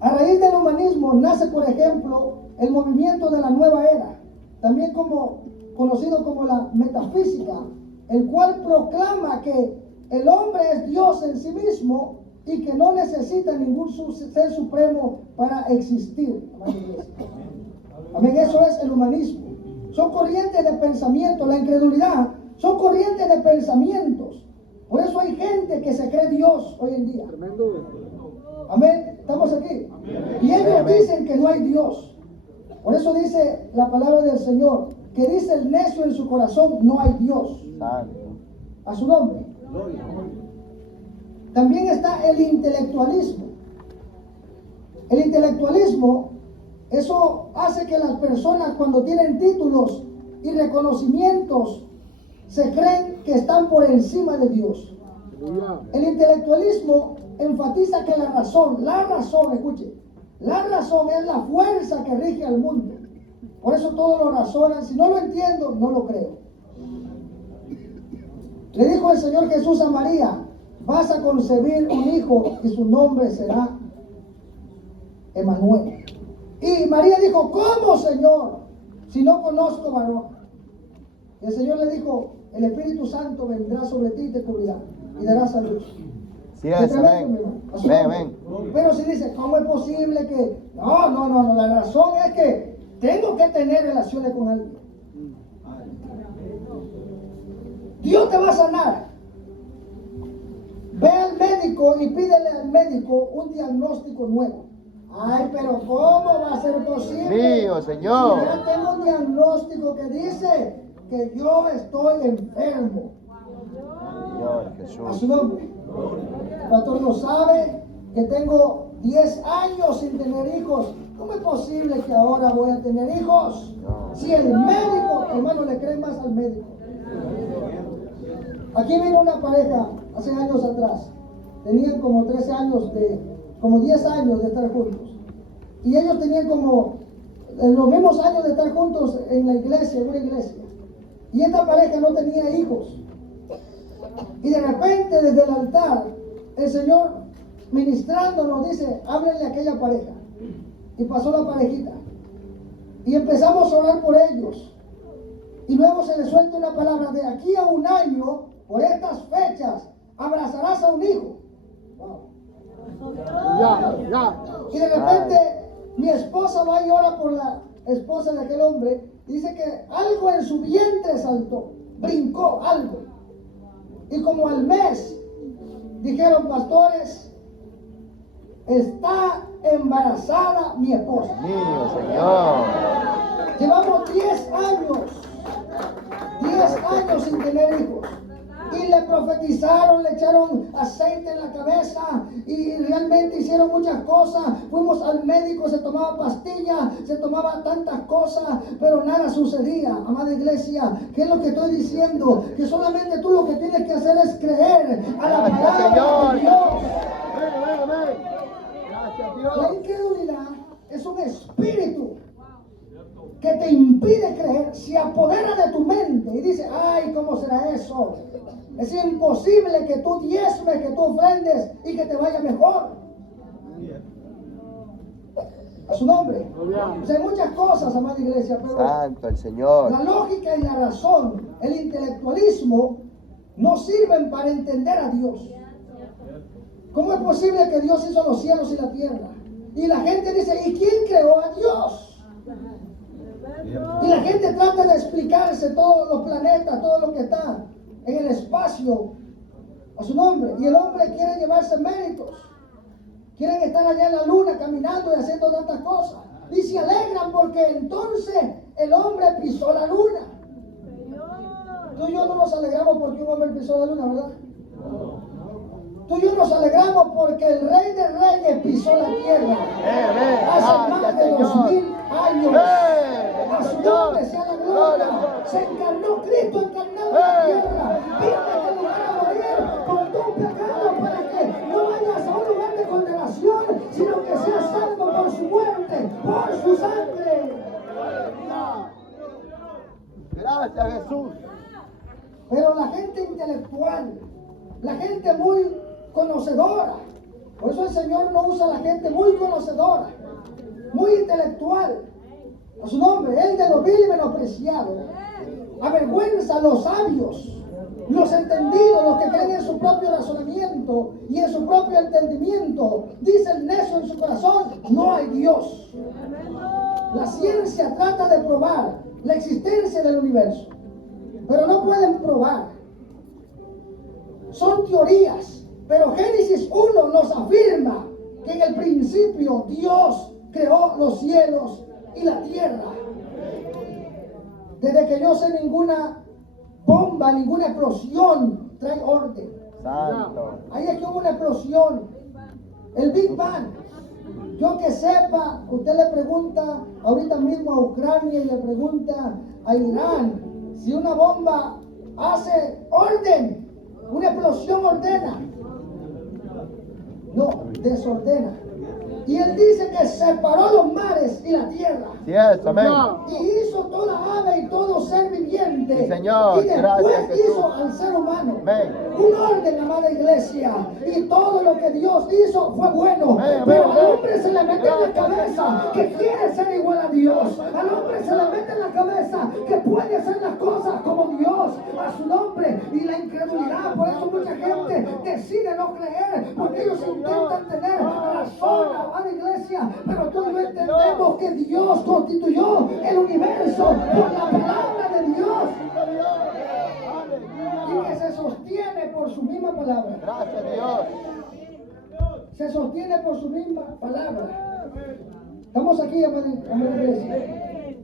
A raíz del humanismo nace, por ejemplo, el movimiento de la nueva era, también conocido como la metafísica, el cual proclama que el hombre es Dios en sí mismo y que no necesita ningún ser supremo para existir. Amén, eso es el humanismo. Son corrientes de pensamiento, la incredulidad, son corrientes de pensamientos. Por eso hay gente que se cree Dios hoy en día. Amén, estamos aquí. Y ellos dicen que no hay Dios. Por eso dice la palabra del Señor, que dice el necio en su corazón, no hay Dios. A su nombre. También está el intelectualismo. El intelectualismo, eso hace que las personas, cuando tienen títulos y reconocimientos, se creen que están por encima de Dios. El intelectualismo enfatiza que la razón, escuche, la razón es la fuerza que rige al mundo. Por eso todos lo razonan. Si no lo entiendo, no lo creo. Le dijo el Señor Jesús a María, vas a concebir un hijo y su nombre será Emmanuel. Y María dijo, ¿cómo, Señor? Si no conozco varón. Y el Señor le dijo, el Espíritu Santo vendrá sobre ti y te cubrirá y darás a luz. Sí es, amén. Amén. Pero si dice, ¿cómo es posible que? No, la razón es que tengo que tener relaciones con alguien. Dios te va a sanar. Ve al médico y pídele al médico un diagnóstico nuevo. Ay, pero ¿cómo va a ser posible? Mío, Señor. Si yo tengo un diagnóstico que dice que yo estoy enfermo. Señor Jesús. A su nombre. El pastor no sabe que tengo 10 años sin tener hijos. ¿Cómo es posible que ahora voy a tener hijos? No. Si el médico, hermano, le cree más al médico. Aquí vino una pareja hace años atrás. Tenían como 13 años como 10 años de estar juntos. Y ellos tenían como los mismos años de estar juntos en la iglesia, en una iglesia. Y esta pareja no tenía hijos. Y de repente desde el altar, el Señor ministrándonos dice, háblenle a aquella pareja. Y pasó la parejita. Y empezamos a orar por ellos. Y luego se les suelta una palabra, de aquí a un año, por estas fechas, abrazarás a un hijo. Ya. Y de repente mi esposa va y ora por la esposa de aquel hombre. Dice que algo en su vientre saltó, brincó algo. Y como al mes dijeron, pastores, está embarazada mi esposa. Mío, Señor. Llevamos 10 años sin tener hijos. Y le profetizaron, le echaron aceite en la cabeza y realmente hicieron muchas cosas. Fuimos al médico, se tomaba pastillas, se tomaba tantas cosas, pero nada sucedía. Amada iglesia, ¿qué es lo que estoy diciendo? Que solamente tú lo que tienes que hacer es creer a la palabra de Dios. Gracias, Dios. La incredulidad es un espíritu que te impide creer, se apodera de tu mente y dice, ay, ¿cómo será eso? Es imposible que tú diezmes, que tú ofrendes y que te vaya mejor. A su nombre. O sea, hay muchas cosas, amada iglesia, pero Santo el Señor. la lógica y la razón, el intelectualismo, no sirven para entender a Dios. ¿Cómo es posible que Dios hizo los cielos y la tierra? Y la gente dice, ¿y quién creó a Dios? Y la gente trata de explicarse todos los planetas, todo lo que está en el espacio, a su nombre. Y el hombre quiere llevarse méritos. Quieren estar allá en la luna caminando y haciendo tantas cosas. Y se alegran porque entonces el hombre pisó la luna. Tú y yo no nos alegramos porque un hombre pisó la luna, ¿verdad? Tú y yo nos alegramos porque el Rey de Reyes pisó la tierra. Hace más de 2000 años. A su nombre sea la gloria. Se encarnó Cristo encarnado en la tierra. Vino a este lugar a morir por tu pecado para que no vayas a un lugar de condenación, sino que seas salvo por su muerte, por su sangre. Gracias, Jesús. Pero la gente intelectual, la gente muy conocedora, por eso el Señor no usa a la gente muy conocedora, muy intelectual, a su nombre, Él de lo vil y menospreciado, avergüenza a los sabios, los entendidos, los que creen en su propio razonamiento y en su propio entendimiento. Dice el necio en su corazón, no hay Dios. La ciencia trata de probar la existencia del universo, pero no pueden probar. Son teorías, pero Génesis 1 nos afirma que en el principio Dios creó los cielos y la tierra. Desde que yo sé, ninguna bomba, ninguna explosión trae orden. Santo. Ahí es que hubo una explosión, el Big Bang. Yo que sepa, usted le pregunta ahorita mismo a Ucrania y le pregunta a Irán, si una bomba hace orden, una explosión ordena. No, desordena. Y él dice que separó los mares y la tierra. Sí es, amén. Y hizo toda ave y todo ser viviente. Sí, Señor. Y después Gracias, Jesús. hizo al ser humano. Amén. Un orden, amada iglesia. Y todo lo que Dios hizo fue bueno. Amén, Pero amén, al amén. hombre se le mete en la cabeza que quiere ser igual a Dios. Al hombre se le mete en la cabeza que puede hacer las cosas como Dios, a su nombre. Y la incredulidad, por eso mucha gente decide no creer, porque ellos intentan tener razón, amada iglesia. Pero tú y yo entendemos que Dios constituyó el universo por la palabra de Dios. Y que se sostiene por su misma palabra. Gracias, Dios. Se sostiene por su misma palabra. Estamos aquí, amada iglesia.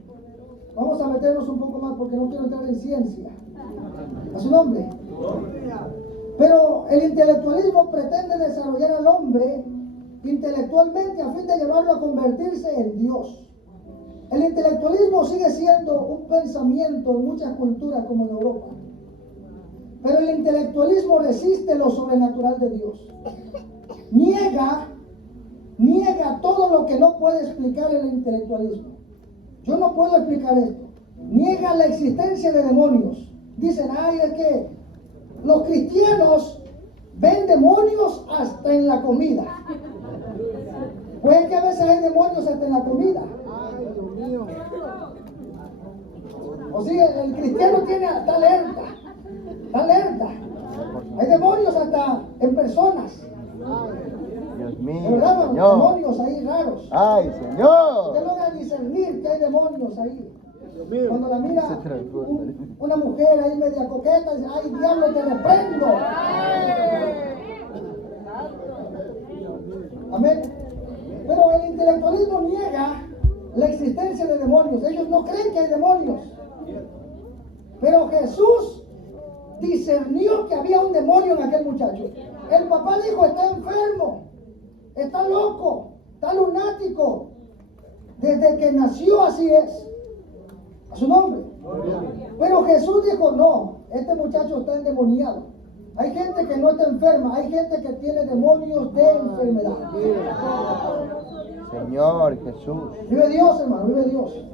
Vamos a meternos un poco más porque no quiero entrar en ciencia. A su nombre. Pero el intelectualismo pretende desarrollar al hombre intelectualmente a fin de llevarlo a convertirse en Dios. El intelectualismo sigue siendo un pensamiento en muchas culturas como en Europa. Pero el intelectualismo resiste lo sobrenatural de Dios. Niega todo lo que no puede explicar el intelectualismo. Yo no puedo explicar esto. Niega la existencia de demonios. Dicen, ay, es que los cristianos ven demonios hasta en la comida. Pues es que a veces hay demonios hasta en la comida. O sea, el cristiano está alerta. Hay demonios hasta en personas. Dios De mío, verdad, Señor. demonios ahí raros. Ay, Usted Señor. logra discernir que hay demonios ahí. Cuando la mira Se transforma. una mujer ahí media coqueta, dice, ay diablo, te reprendo. Amén. Pero el intelectualismo niega la existencia de demonios. Ellos no creen que hay demonios. Pero Jesús discernió que había un demonio en aquel muchacho. El papá dijo, está enfermo, está loco, está lunático. Desde que nació así es. A su nombre. Pero Jesús dijo, no, este muchacho está endemoniado. Hay gente que no está enferma, hay gente que tiene demonios de enfermedad. Señor Jesús. Vive Dios, hermano, vive Dios.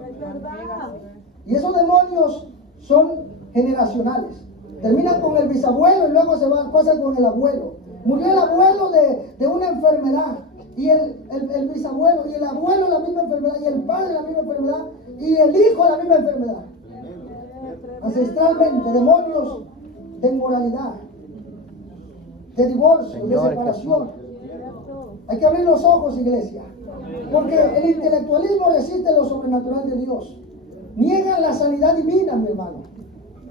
Y esos demonios son generacionales. Terminan con el bisabuelo y luego pasan con el abuelo. Murió el abuelo de una enfermedad. Y el bisabuelo, y el abuelo la misma enfermedad, y el padre la misma enfermedad, y el hijo la misma enfermedad. Ancestralmente, demonios de inmoralidad, de divorcio, Señor de separación. Hay que abrir los ojos, iglesia, porque el intelectualismo resiste lo sobrenatural de Dios. Niegan la sanidad divina, mi hermano,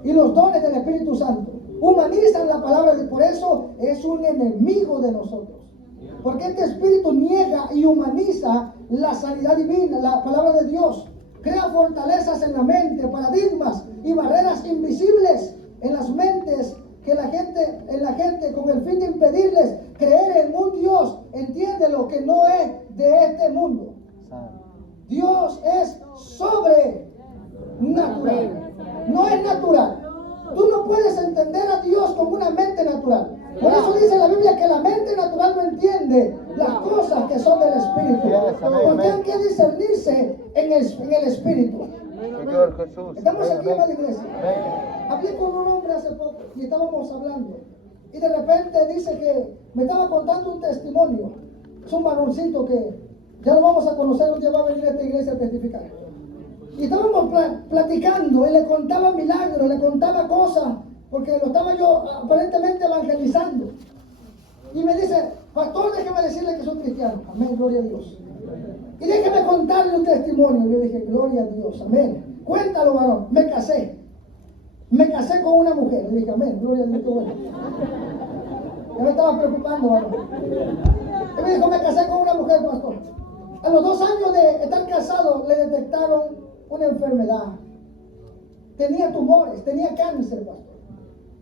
y los dones del Espíritu Santo. Humanizan la palabra, y por eso es un enemigo de nosotros. Porque este espíritu niega y humaniza la sanidad divina, la palabra de Dios. Crea fortalezas en la mente, paradigmas y barreras invisibles en las mentes en la gente con el fin de impedirles creer en un Dios, entiéndelo, que no es de este mundo. Dios es sobrenatural, no es natural. Tú no puedes entender a Dios con una mente natural. Por eso dice la Biblia que la mente natural no entiende las cosas que son del Espíritu. Porque hay que discernirse en el Espíritu. Señor Jesús. Estamos aquí en la iglesia. Amén. Hablé con un hombre hace poco y estábamos hablando. Y de repente dice que me estaba contando un testimonio. Es un varoncito que ya lo vamos a conocer, un día va a venir a esta iglesia a testificar. Y estábamos platicando, y le contaba milagros, le contaba cosas, porque lo estaba yo aparentemente evangelizando. Y me dice, pastor, déjeme decirle que soy cristiano. Amén, gloria a Dios. Y déjeme contarle un testimonio. Yo dije, gloria a Dios, amén. Cuéntalo, varón. Me casé con una mujer. Le dije, amén, gloria a Dios, qué bueno. Ya me estaba preocupando, varón. Y me dijo, me casé con una mujer, pastor. A los 2 años de estar casado, le detectaron una enfermedad. Tenía tumores, tenía cáncer, pastor.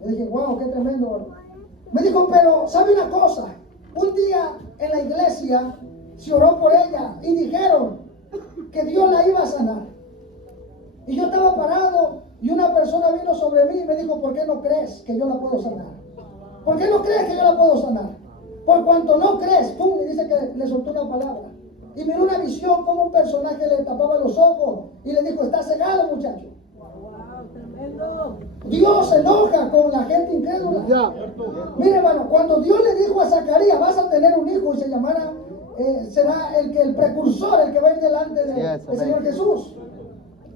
Le dije, wow, qué tremendo, varón. Me dijo, pero ¿sabe una cosa? Un día en la iglesia se oró por ella y dijeron que Dios la iba a sanar. Y yo estaba parado y una persona vino sobre mí y me dijo, ¿por qué no crees que yo la puedo sanar? ¿Por qué no crees que yo la puedo sanar? Por cuanto no crees, pum, y dice que le soltó una palabra. Y miró una visión como un personaje le tapaba los ojos y le dijo, está cegado, muchacho. Dios se enoja con la gente incrédula. Mire, hermano, cuando Dios le dijo a Zacarías, vas a tener un hijo y se llamará, será el precursor, el que va a ir delante del Señor Jesús.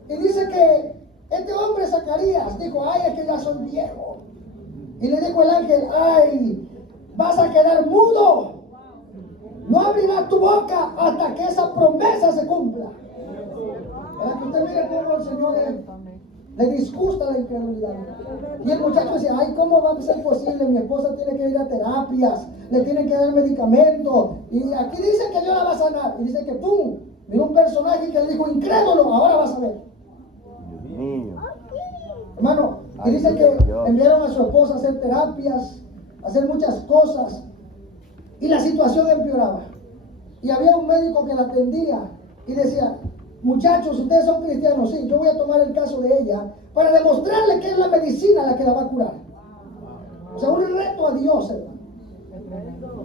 Y dice que este hombre Zacarías dijo, ay, es que ya soy viejo. Y le dijo el ángel, ay, vas a quedar mudo. No abrirás tu boca hasta que esa promesa se cumpla. Para que usted mire cómo el Señor le disgusta la incredulidad. Y el muchacho dice, ay, ¿cómo va a ser posible? Mi esposa tiene que ir a terapias, le tienen que dar medicamentos. Y aquí dice que Dios la va a sanar. Y dice que pum, mira un personaje que le dijo, incrédulo, ahora vas a ver. Dios mío. Hermano, y dice que enviaron a su esposa a hacer terapias, a hacer muchas cosas. Y la situación empeoraba. Y había un médico que la atendía y decía, muchachos, ustedes son cristianos, sí, yo voy a tomar el caso de ella para demostrarle que es la medicina la que la va a curar. O sea, un reto a Dios, hermano.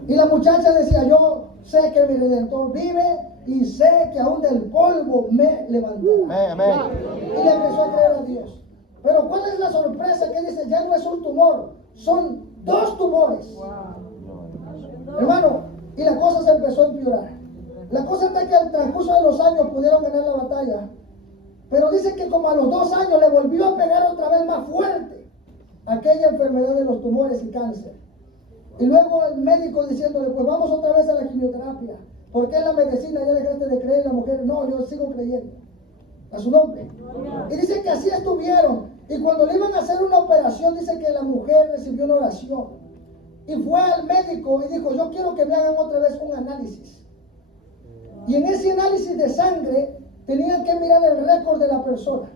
Y la muchacha decía, yo sé que mi Redentor vive y sé que aún del polvo me levantará. Amén, amén. Y le empezó a creer a Dios. Pero ¿cuál es la sorpresa? Que dice, ya no es un tumor, son 2 tumores. Hermano, y la cosa se empezó a empeorar. La cosa está que al transcurso de los años pudieron ganar la batalla. Pero dice que como a los 2 años le volvió a pegar otra vez más fuerte. aquella enfermedad de los tumores y cáncer. Y luego el médico diciéndole, pues vamos otra vez a la quimioterapia. ¿Por qué en la medicina ya dejaste de creer? La mujer, no, yo sigo creyendo. A su nombre. Y dice que así estuvieron. Y cuando le iban a hacer una operación, dice que la mujer recibió una oración. Y fue al médico y dijo, yo quiero que me hagan otra vez un análisis. Y en ese análisis de sangre tenían que mirar el récord de la persona.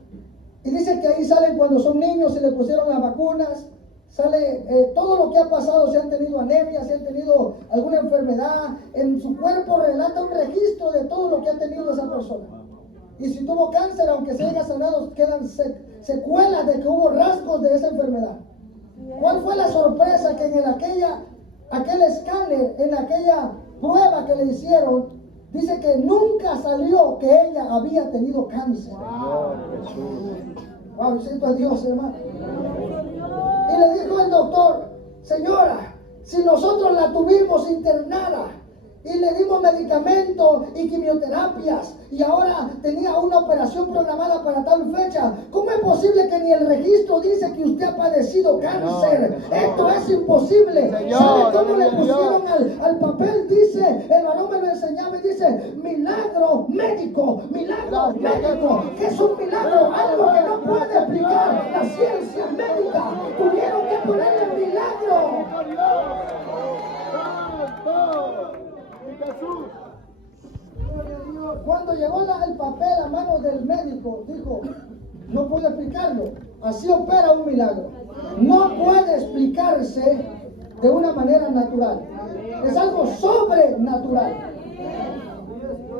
Y dice que ahí salen cuando son niños, se le pusieron las vacunas, sale todo lo que ha pasado, si han tenido anemia, si han tenido alguna enfermedad, en su cuerpo relata un registro de todo lo que ha tenido esa persona. Y si tuvo cáncer, aunque se haya sanado, quedan secuelas de que hubo rasgos de esa enfermedad. ¿Cuál fue la sorpresa? Que en aquel escáner, en aquella prueba que le hicieron, dice que nunca salió que ella había tenido cáncer. Señor Jesús. Wow, siento a Dios, hermano. Y le dijo el doctor, señora, si nosotros la tuvimos internada y le dimos medicamentos y quimioterapias y ahora tenía una operación programada para tal fecha, ¿cómo es posible que ni el registro dice que usted ha padecido cáncer? Esto es imposible. ¿Sabe cómo le pusieron al papel? Dice, el varón me lo enseñaba y dice, milagro médico, milagro médico. ¿Qué es un milagro? Algo que no puede explicar la ciencia médica. Tuvieron que ponerle milagro. Cuando llegó el papel a manos del médico, dijo, no puede explicarlo. Así opera un milagro. No puede explicarse de una manera natural. Es algo sobrenatural.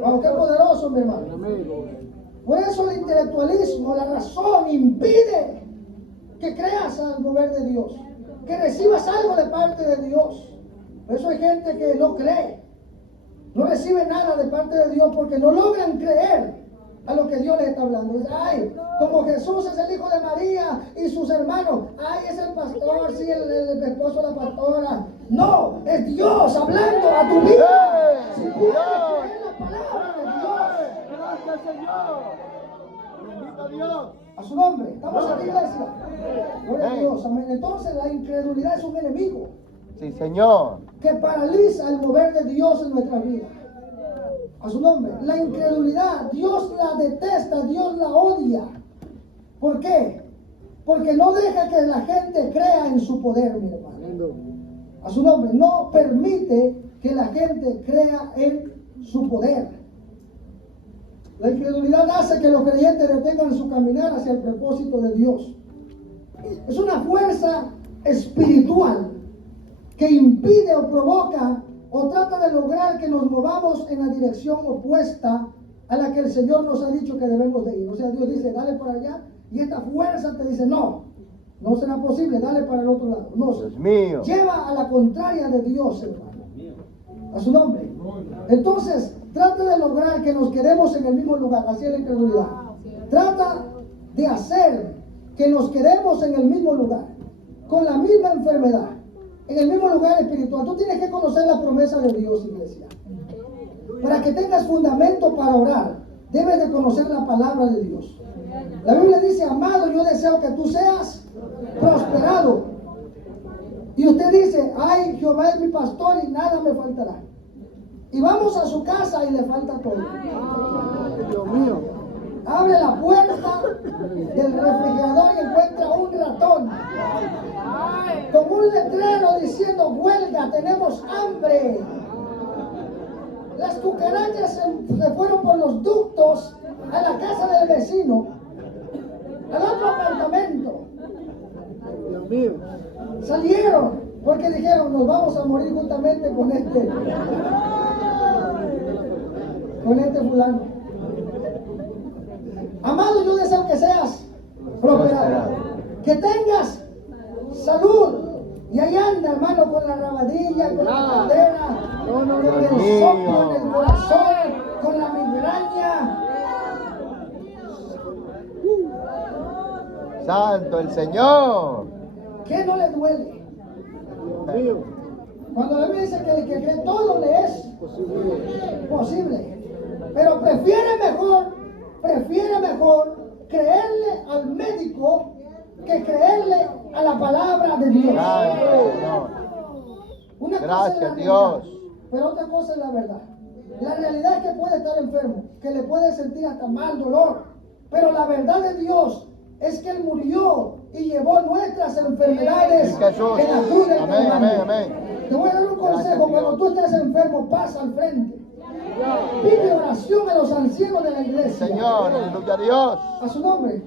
Wow, qué poderoso, mi hermano. Por eso el intelectualismo, la razón, impide que creas al mover de Dios, que recibas algo de parte de Dios. Por eso hay gente que no cree, no recibe nada de parte de Dios porque no logran creer a lo que Dios les está hablando. Dice, ay, como Jesús es el hijo de María y sus hermanos, ay, es el pastor, sí, el esposo de la pastora. No, es Dios hablando a tu vida. Si puedes creer la palabra de Dios. Gracias, Señor. Bendito a Dios. A su nombre. ¿Estamos aquí, iglesia? Gloria a Dios. Amén. Entonces la incredulidad es un enemigo Sí, Señor. que paraliza el mover de Dios en nuestra vida. A su nombre. La incredulidad, Dios la detesta, Dios la odia. ¿Por qué? Porque no deja que la gente crea en su poder, mi hermano. A su nombre. No permite que la gente crea en su poder. La incredulidad hace que los creyentes detengan su caminar hacia el propósito de Dios. Es una fuerza espiritual que impide o provoca o trata de lograr que nos movamos en la dirección opuesta a la que el Señor nos ha dicho que debemos de ir. O sea, Dios dice, dale para allá, y esta fuerza te dice, no será posible, dale para el otro lado. No, Dios mío. lleva a la contraria de Dios, hermano. A su nombre. Entonces, trata de lograr que nos quedemos en el mismo lugar, así es la incredulidad. Trata de hacer que nos quedemos en el mismo lugar, con la misma enfermedad, en el mismo lugar espiritual. Tú tienes que conocer la promesa de Dios, iglesia. Para que tengas fundamento para orar, debes de conocer la palabra de Dios. La Biblia dice, amado, yo deseo que tú seas prosperado. Y usted dice, ay, Jehová es mi pastor y nada me faltará. Y vamos a su casa y le falta todo. Dios mío. Abre la puerta del refrigerador y encuentra un ratón con un letrero diciendo huelga, tenemos hambre. Las cucarachas se fueron por los ductos a la casa del vecino, al otro apartamento. Dios mío. Salieron porque dijeron, nos vamos a morir juntamente con este fulano. Amado, yo deseo que seas prosperado, que tengas salud. Y ahí anda, hermano, con la rabadilla, con la cadera, con el soplo en el corazón, con la migraña. Santo el Señor. ¿Qué no le duele? Dios mío. Cuando la Biblia dice que el que cree todo le es posible. Pero prefiere mejor creerle al médico que creerle a la palabra de Dios. Gracias, Señor. Una cosa Gracias, es la Dios. realidad, pero otra cosa es la verdad. La realidad es que puede estar enfermo, que le puede sentir hasta mal, dolor. Pero la verdad de Dios es que Él murió y llevó nuestras enfermedades Sí, Jesús. en la cruz del Amén, Calvario. amén, amén. Te voy a dar un Gracias, consejo. Cuando Dios. tú estés enfermo, pasa al frente. Pide oración a los ancianos de la iglesia. Señor, aleluya a Dios. A su nombre.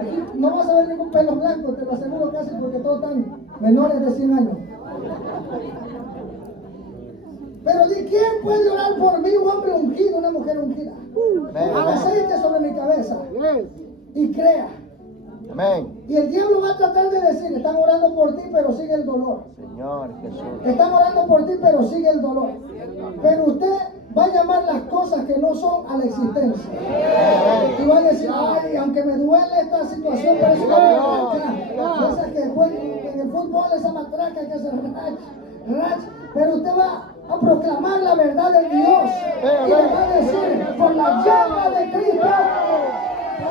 Aquí no vas a ver ningún pelo blanco, te lo aseguro casi, porque todos están menores de 100 años. Pero ¿de quién puede orar por mí? Un hombre ungido, una mujer ungida. Amén, Haga amén. aceite sobre mi cabeza Yes. y crea. Amén. Y el diablo va a tratar de decir, están orando por ti, pero sigue el dolor. Señor Jesús. Están orando por ti, pero sigue el dolor. Pero usted va a llamar las cosas que no son a la existencia. Y va a decir, ay, aunque me duele esta situación, pero es una matraca. Esa que juegan en el fútbol, esa matraca que hace rach. Pero usted va a proclamar la verdad de Dios. Y le va a decir, por la llama de Cristo,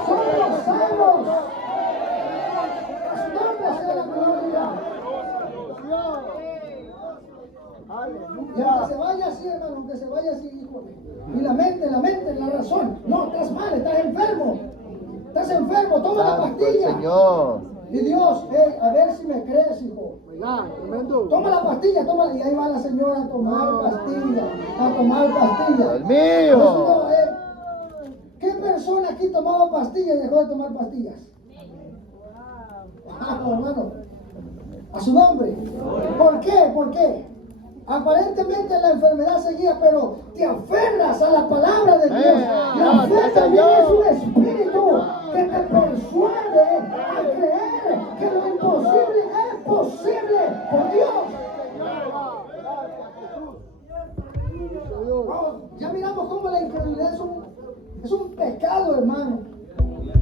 somos salvos. A su nombre sea la gloria. Y aunque se vaya así, hermano, aunque se vaya así, híjole. Y la mente, la razón. No, estás mal, estás enfermo. Estás enfermo, toma la Santo el pastilla. Señor. Y Dios, a ver si me crees, hijo. Oiga, tremendo. Toma la pastilla, tómala. Y ahí va la señora a tomar pastilla, a tomar pastilla. El mío. Pues no, ¿qué persona aquí tomaba pastillas y dejó de tomar pastillas? Wow, hermano. A su nombre. ¿Por qué? ¿Por qué? Aparentemente la enfermedad seguía, pero te aferras a la palabra de Dios. La fe también es un espíritu que te persuade a creer que lo imposible es posible por Dios. Ya miramos cómo la incredulidad es un pecado, hermano.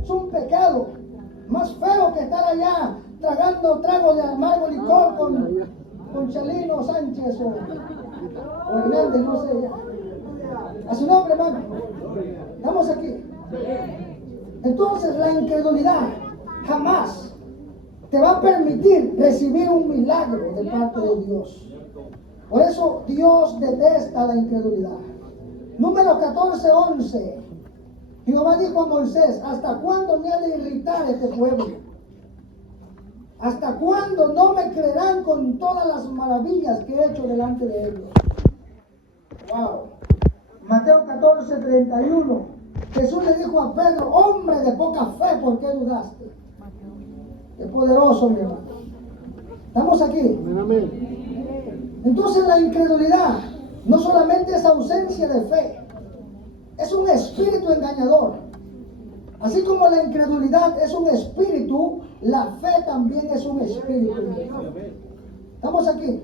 Es un pecado. Más feo que estar allá tragando trago de amargo licor con Chalino Sánchez o Hernández, no sé ya. A su nombre, hermano. Estamos aquí. Entonces la incredulidad jamás te va a permitir recibir un milagro de parte de Dios. Por eso Dios detesta la incredulidad. Número 14:11. Jehová dijo a Moisés, ¿hasta cuándo me ha de irritar este pueblo? ¿Hasta cuándo no me creerán con todas las maravillas que he hecho delante de ellos? Wow. Mateo 14:31. Jesús le dijo a Pedro, hombre de poca fe, ¿por qué dudaste? Qué poderoso, mi hermano. ¿Estamos aquí? Amén, amén. Entonces la incredulidad no solamente es ausencia de fe, es un espíritu engañador. Así como la incredulidad es un espíritu, la fe también es un espíritu. ¿Estamos aquí?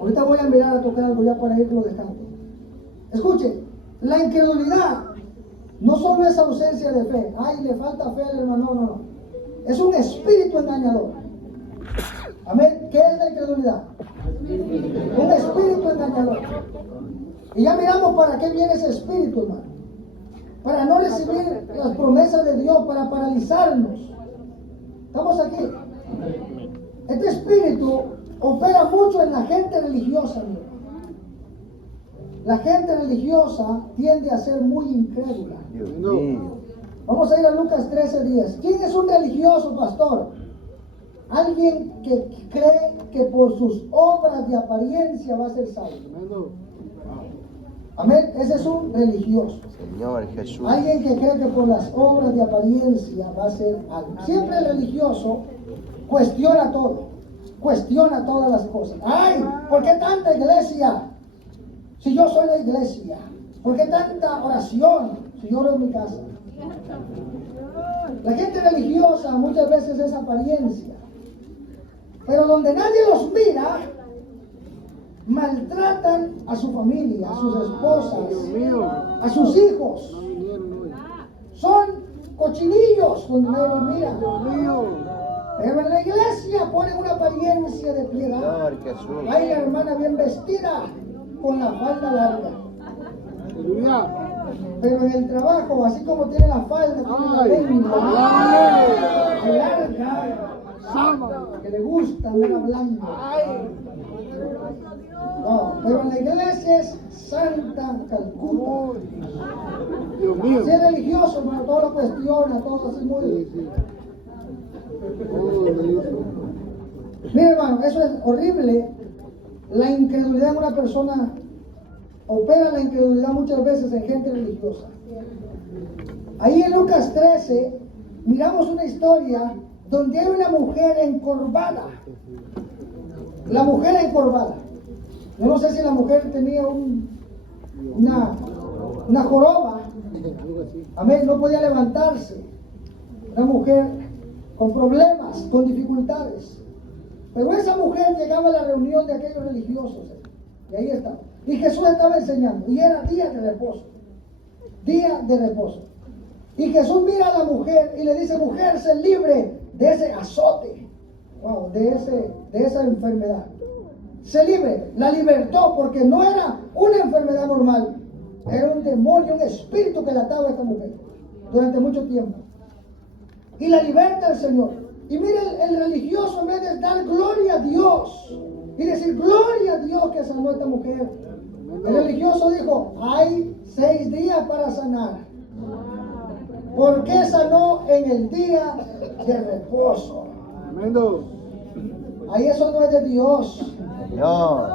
Ahorita voy a mirar a tocar algo ya para irlo dejando. Escuchen, la incredulidad no solo es ausencia de fe. Ay, le falta fe al hermano. No. Es un espíritu engañador. Amén. ¿Qué es la incredulidad? Un espíritu engañador. Y ya miramos para qué viene ese espíritu, hermano. Para no recibir las promesas de Dios, para paralizarnos. ¿Estamos aquí? Este espíritu opera mucho en la gente religiosa, hermano. La gente religiosa tiende a ser muy incrédula. Dios mío. Vamos a ir a Lucas 13:10. ¿Quién es un religioso, pastor? Alguien que cree que por sus obras de apariencia va a ser salvo. Tremendo. Amén. Ese es un religioso. Señor Jesús. Alguien que cree que por las obras de apariencia va a ser algo. Siempre el religioso cuestiona todo. Cuestiona todas las cosas. ¡Ay! ¿Por qué tanta iglesia? Si yo soy la iglesia. ¿Por qué tanta oración? Si yo oro en mi casa. La gente religiosa muchas veces es apariencia. Pero donde nadie los mira, maltratan a su familia, a sus esposas, Dios mío. a sus hijos. No vinieron hoy. Son cochinillos donde nadie los mira. Dios mío. Pero en la iglesia ponen una apariencia de piedad. Señor Jesús. Hay la hermana bien vestida, con la falda larga. Aleluya. Pero en el trabajo, así como tiene la falda, tiene la Ay. lengua Amén. larga. Sama. que le gusta andar hablando. No, pero en la iglesia es Santa Calcuta. Dios mío. Si es religioso, pero todo lo cuestiona, todo así Sí, muy... sí. Oh, Dios. Mire, hermano, eso es horrible. La incredulidad en una persona opera la incredulidad muchas veces en gente religiosa. Ahí en Lucas 13 miramos una historia donde hay una mujer encorvada. La mujer encorvada. Yo no sé si la mujer tenía una joroba. Algo así. Amén, no podía levantarse. Una mujer con problemas, con dificultades. Pero esa mujer llegaba a la reunión de aquellos religiosos. Y ahí estaba. Y Jesús estaba enseñando. Y era día de reposo. Día de reposo. Y Jesús mira a la mujer y le dice: mujer, sé libre de ese azote. Wow, de esa enfermedad. Sé libre. La libertó porque no era una enfermedad normal. Era un demonio, un espíritu que la ataba a esta mujer durante mucho tiempo. Y la liberta el Señor. Y mire, el religioso, en vez de dar gloria a Dios y decir gloria a Dios que sanó a esta mujer, el religioso dijo: hay 6 días para sanar. ¿Por qué sanó en el día de reposo? Tremendo. Ahí eso no es de Dios. Señor.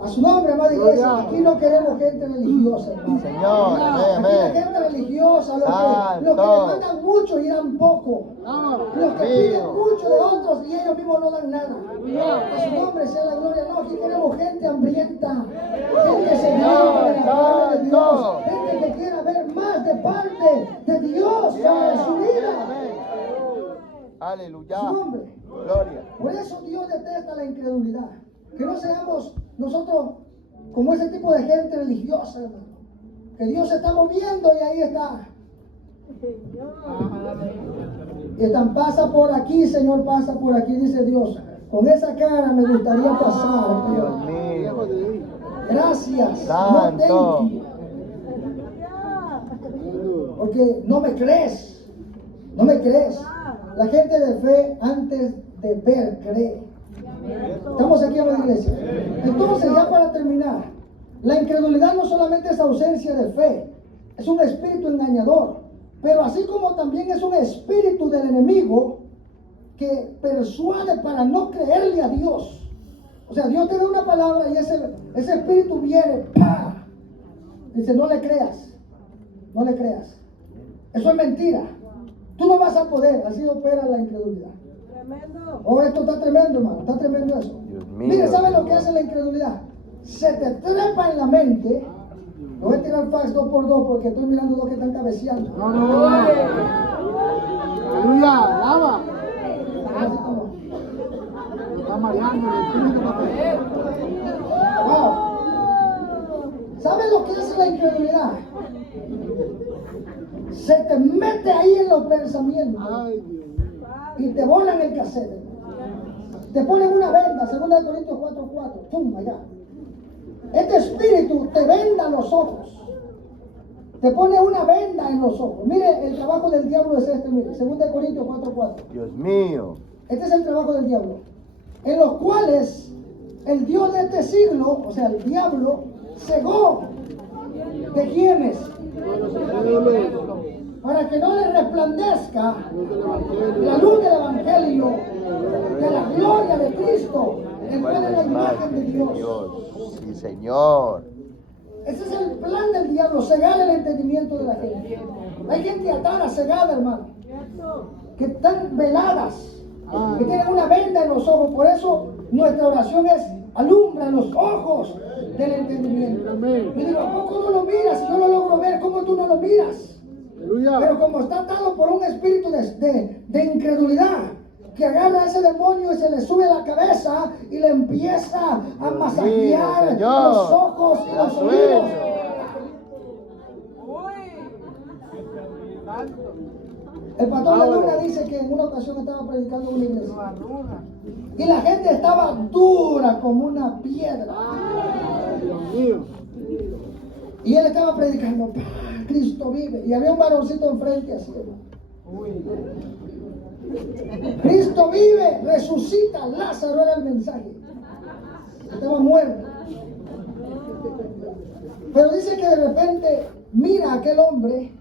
A su nombre, amada iglesia. Aquí no queremos gente religiosa, hermano. Señor. Amén, Aquí la amén. gente religiosa, los que Santo. demandan mucho y dan poco. Sama. Los que piden mucho de otros y ellos mismos no dan nada. A su Aleluya. nombre sea la gloria. No, aquí queremos gente hambrienta, gente sedienta de la palabra de Dios, Santo. gente que quiera ver más de parte de Dios para su vida. Aleluya. A su nombre. Gloria. Por eso Dios detesta la incredulidad. Que no seamos nosotros como ese tipo de gente religiosa, hermano. Que Dios se está moviendo y ahí está. Y están, pasa por aquí, Señor, pasa por aquí, dice Dios. Con esa cara me gustaría pasar. Dios Lejos mío. de ahí. Gracias. Santo. No, thank you. Tremendo. Porque no me crees. No me crees. La gente de fe antes de ver cree. Estamos aquí en la iglesia. Entonces, ya para terminar, la incredulidad no solamente es ausencia de fe, es un espíritu engañador, pero así como también es un espíritu del enemigo que persuade para no creerle a Dios. O sea, Dios te da una palabra y ese espíritu viene, ¡pah! Dice: no le creas, no le creas. Eso es mentira. Tú no vas a poder. Así opera la incredulidad. Oh, esto está tremendo, hermano. Está tremendo eso. Dios mío. Mire, ¿saben lo que hace la incredulidad? Se te trepa en la mente. Lo voy a tirar fax 2x2 porque estoy mirando dos que están cabeceando. No, no, no. Aleluya. Lava. Así como, Me está mareando el espíritu, papá. wow. ¿Saben lo que hace la incredulidad? Se te mete ahí en los pensamientos Ay, Dios mío. y te volan el cassette. Te ponen una venda, 2 Corintios 4:4, ¡pum! Allá. Este espíritu te venda los ojos. Te pone una venda en los ojos. Mire, el trabajo del diablo es este, mire, 2 Corintios 4:4. Dios mío. Este es el trabajo del diablo. En los cuales el Dios de este siglo, o sea, el diablo, cegó. ¿De quiénes? Para que no le resplandezca la luz del Evangelio, de la gloria de Cristo, el cual es la imagen de Dios. Sí, Señor. Ese es el plan del diablo, cegar el entendimiento de la gente. Hay gente atada, cegada, hermano, que están veladas, que tienen una venda en los ojos. Por eso nuestra oración es: alumbra los ojos del entendimiento. Y digo: ¿a poco no lo miras? Si yo lo logro ver, ¿cómo tú no lo miras? Aleluya. Pero como está atado por un espíritu de incredulidad, que agarra a ese demonio y se le sube a la cabeza y le empieza a masajear Señor. los ojos y los Sueño. oídos. El pastor de Luna dice que en una ocasión estaba predicando en una iglesia y la gente estaba dura como una piedra. Dios mío. Y él estaba predicando: "¡Pah! Cristo vive". Y había un varoncito enfrente así, hermano. Cristo vive, resucita. Lázaro era el mensaje. Estaba muerto. Pero dice que de repente mira a aquel hombre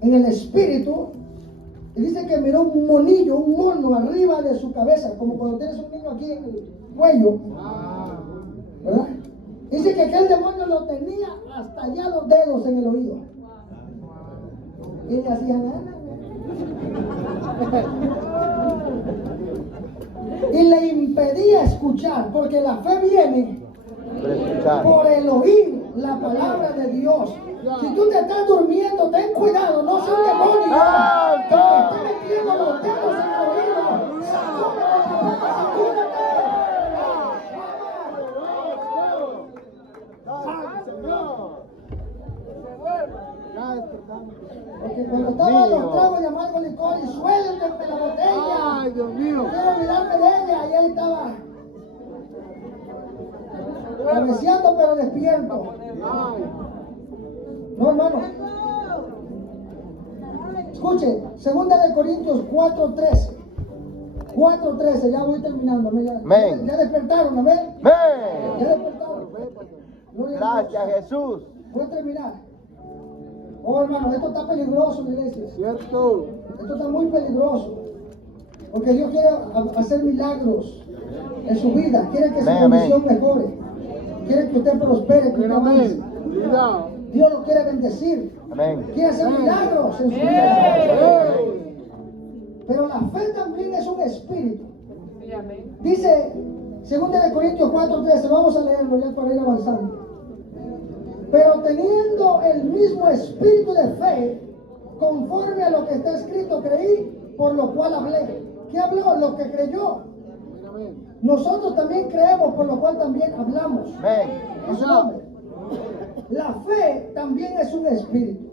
en el espíritu y dice que miró un monillo, un mono arriba de su cabeza, como cuando tienes un niño aquí en el cuello, ¿verdad? Dice que aquel demonio lo tenía hasta allá los dedos en el oído y le hacían nada. Y le impedía escuchar, porque la fe viene Por escuchar. por el oír la palabra de Dios. Si tú te estás durmiendo, ten cuidado, no sea un demonio que te está metiendo los dedos en el oído. Sacúdete, papá, sacúdete. Porque cuando estaba los tragos de amargo licor y suéltenme la botella, Ay, Dios mío. quiero olvidarme de ella, y ahí estaba cabeceando pero despierto. Ay. No, hermano. Escuche, 2 Corintios 4:13. 4:13, ya voy terminando. Amén. Ya despertaron, amén. Ya Amén. despertaron. Gloria a Dios. Gracias, Jesús. Voy a terminar. Oh, hermano, esto está peligroso, mi iglesia. Cierto. Esto está muy peligroso. Porque Dios quiere hacer milagros en su vida. Quiere que su Amén, condición mejore. Quiere que usted prospere, que usted avance. Amén. Cuidado. Dios lo quiere bendecir. Amén. Quiere hacer milagros en su vida. Pero la fe también es un espíritu. Dice 2 Corintios 4:13, vamos a leerlo ya para ir avanzando. Pero teniendo el mismo espíritu de fe, conforme a lo que está escrito, creí, por lo cual hablé. ¿Qué habló? Lo que creyó. Amén. Nosotros también creemos, por lo cual también hablamos. Amén. A su nombre. La fe también es un espíritu,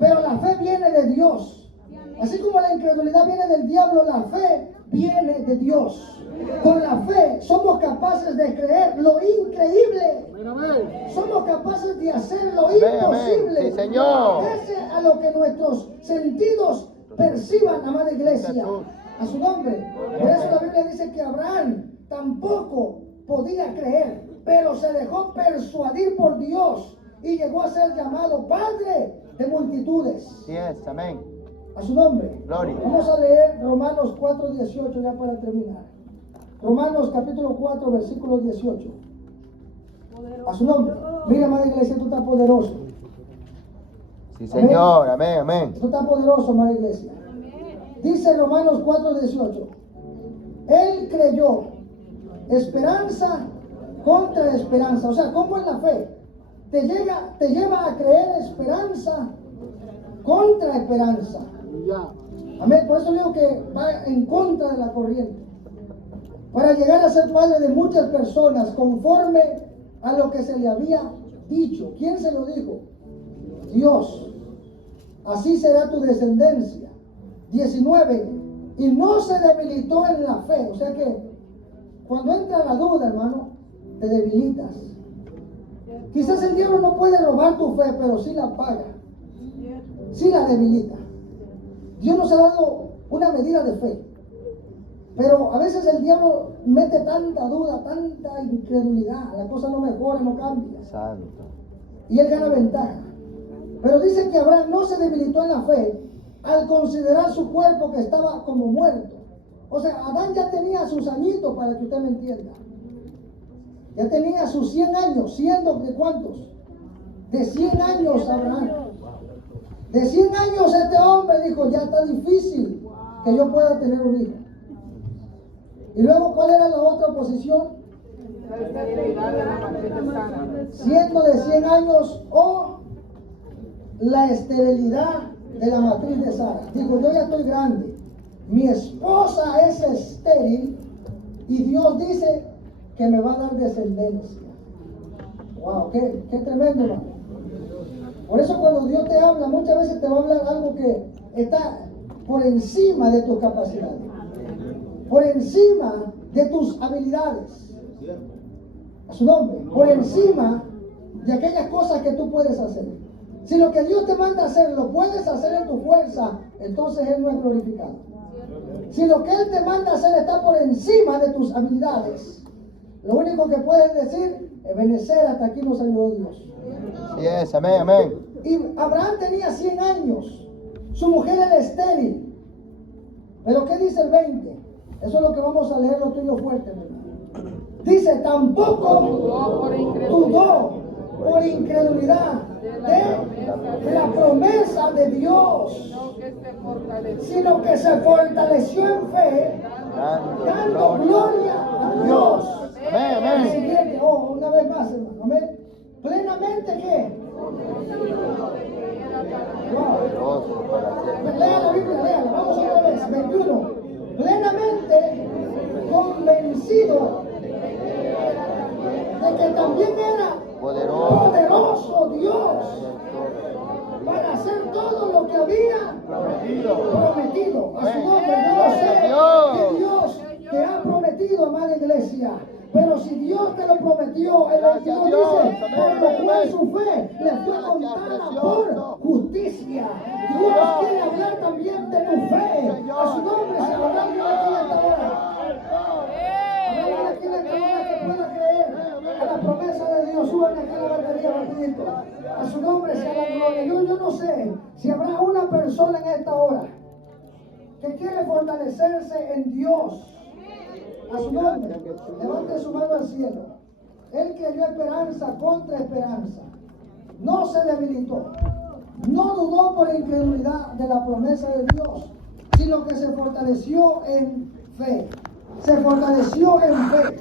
pero la fe viene de Dios. Así como la incredulidad viene del diablo, la fe viene de Dios. Con la fe somos capaces de creer lo increíble. Amén. Somos capaces de hacer lo Amén, imposible. amén. Sí, Señor. Pese a lo que nuestros sentidos perciban, amada iglesia. Jesús. A su nombre. Por eso la Biblia dice que Abraham tampoco podía creer, pero se dejó persuadir por Dios y llegó a ser llamado padre de multitudes. Así es. Amén. A su nombre. Gloria. Vamos a leer Romanos 4:18 ya para terminar. Romanos capítulo 4, versículo 18. A su nombre. Mira, amada iglesia, esto está poderoso. Sí, Señor. Amén. Amén. Esto está poderoso, amada iglesia. Dice Romanos 4:18. Él creyó. Esperanza contra esperanza. O sea, ¿cómo es la fe? Te lleva a creer esperanza contra esperanza. Ya. Amén. Por eso digo que va en contra de la corriente. Para llegar a ser padre de muchas personas conforme a lo que se le había dicho. ¿Quién se lo dijo? Dios. Así será tu descendencia. 19. Y no se debilitó en la fe. O sea que cuando entra la duda, hermano, te debilitas. Quizás el diablo no puede robar tu fe, pero sí la paga. Sí la debilita. Dios nos ha dado una medida de fe. Pero a veces el diablo mete tanta duda, tanta incredulidad. La cosa no mejora, no cambia. Santo. Y él gana ventaja. Pero dice que Abraham no se debilitó en la fe al considerar su cuerpo que estaba como muerto. O sea, Adán ya tenía sus añitos, para que usted me entienda. Ya tenía sus 100 años, siendo de cuántos? De 100 años Abraham. De 100 años este hombre dijo, ya está difícil que yo pueda tener un hijo. Y luego, ¿cuál era la otra posición? Siendo de 100 años o la esterilidad de la matriz de Sara. Dijo, yo ya estoy grande, mi esposa es estéril y Dios dice que me va a dar descendencia. Wow, qué tremendo, hermano. Por eso cuando Dios te habla, muchas veces te va a hablar algo que está por encima de tus capacidades, por encima de tus habilidades. A su nombre, por encima de aquellas cosas que tú puedes hacer. Si lo que Dios te manda a hacer lo puedes hacer en tu fuerza, entonces Él no es glorificado. Si lo que Él te manda hacer está por encima de tus habilidades, lo único que puedes decir es benecer, hasta aquí nos ayudó Dios. Así es, amén, amén. Y Abraham tenía 100 años, su mujer era estéril. Pero ¿qué dice el 20? Eso es lo que vamos a leer, lo tuyo fuerte, mi hermano. Dice, tampoco dudó por incredulidad de la promesa de Dios, sino que se fortaleció en fe, dando gloria a Dios. Amén, amén. El siguiente, una vez más, hermano, amén. ¿Plenamente qué? Poderoso para siempre. Lea la Biblia, léala, vamos otra vez, 21. Plenamente convencido de que también era poderoso Dios para hacer todo lo que había prometido. A su nombre, yo lo sé que Dios te ha prometido, amada iglesia. Pero si Dios te lo prometió, el 22 dice, por lo cual su fe le fue contada por justicia. Dios quiere hablar también de tu fe. A su nombre se lo da Dios aquí en esta hora. Habrá aquí en esta hora que pueda creer a la promesa de Dios. Suban aquí a la batería rapidito. A su nombre sea la gloria. Yo no sé si habrá una persona en esta hora que quiere fortalecerse en Dios. A su nombre, levante su mano al cielo. Él creyó esperanza contra esperanza. No se debilitó. No dudó por incredulidad de la promesa de Dios, sino que se fortaleció en fe. Se fortaleció en fe.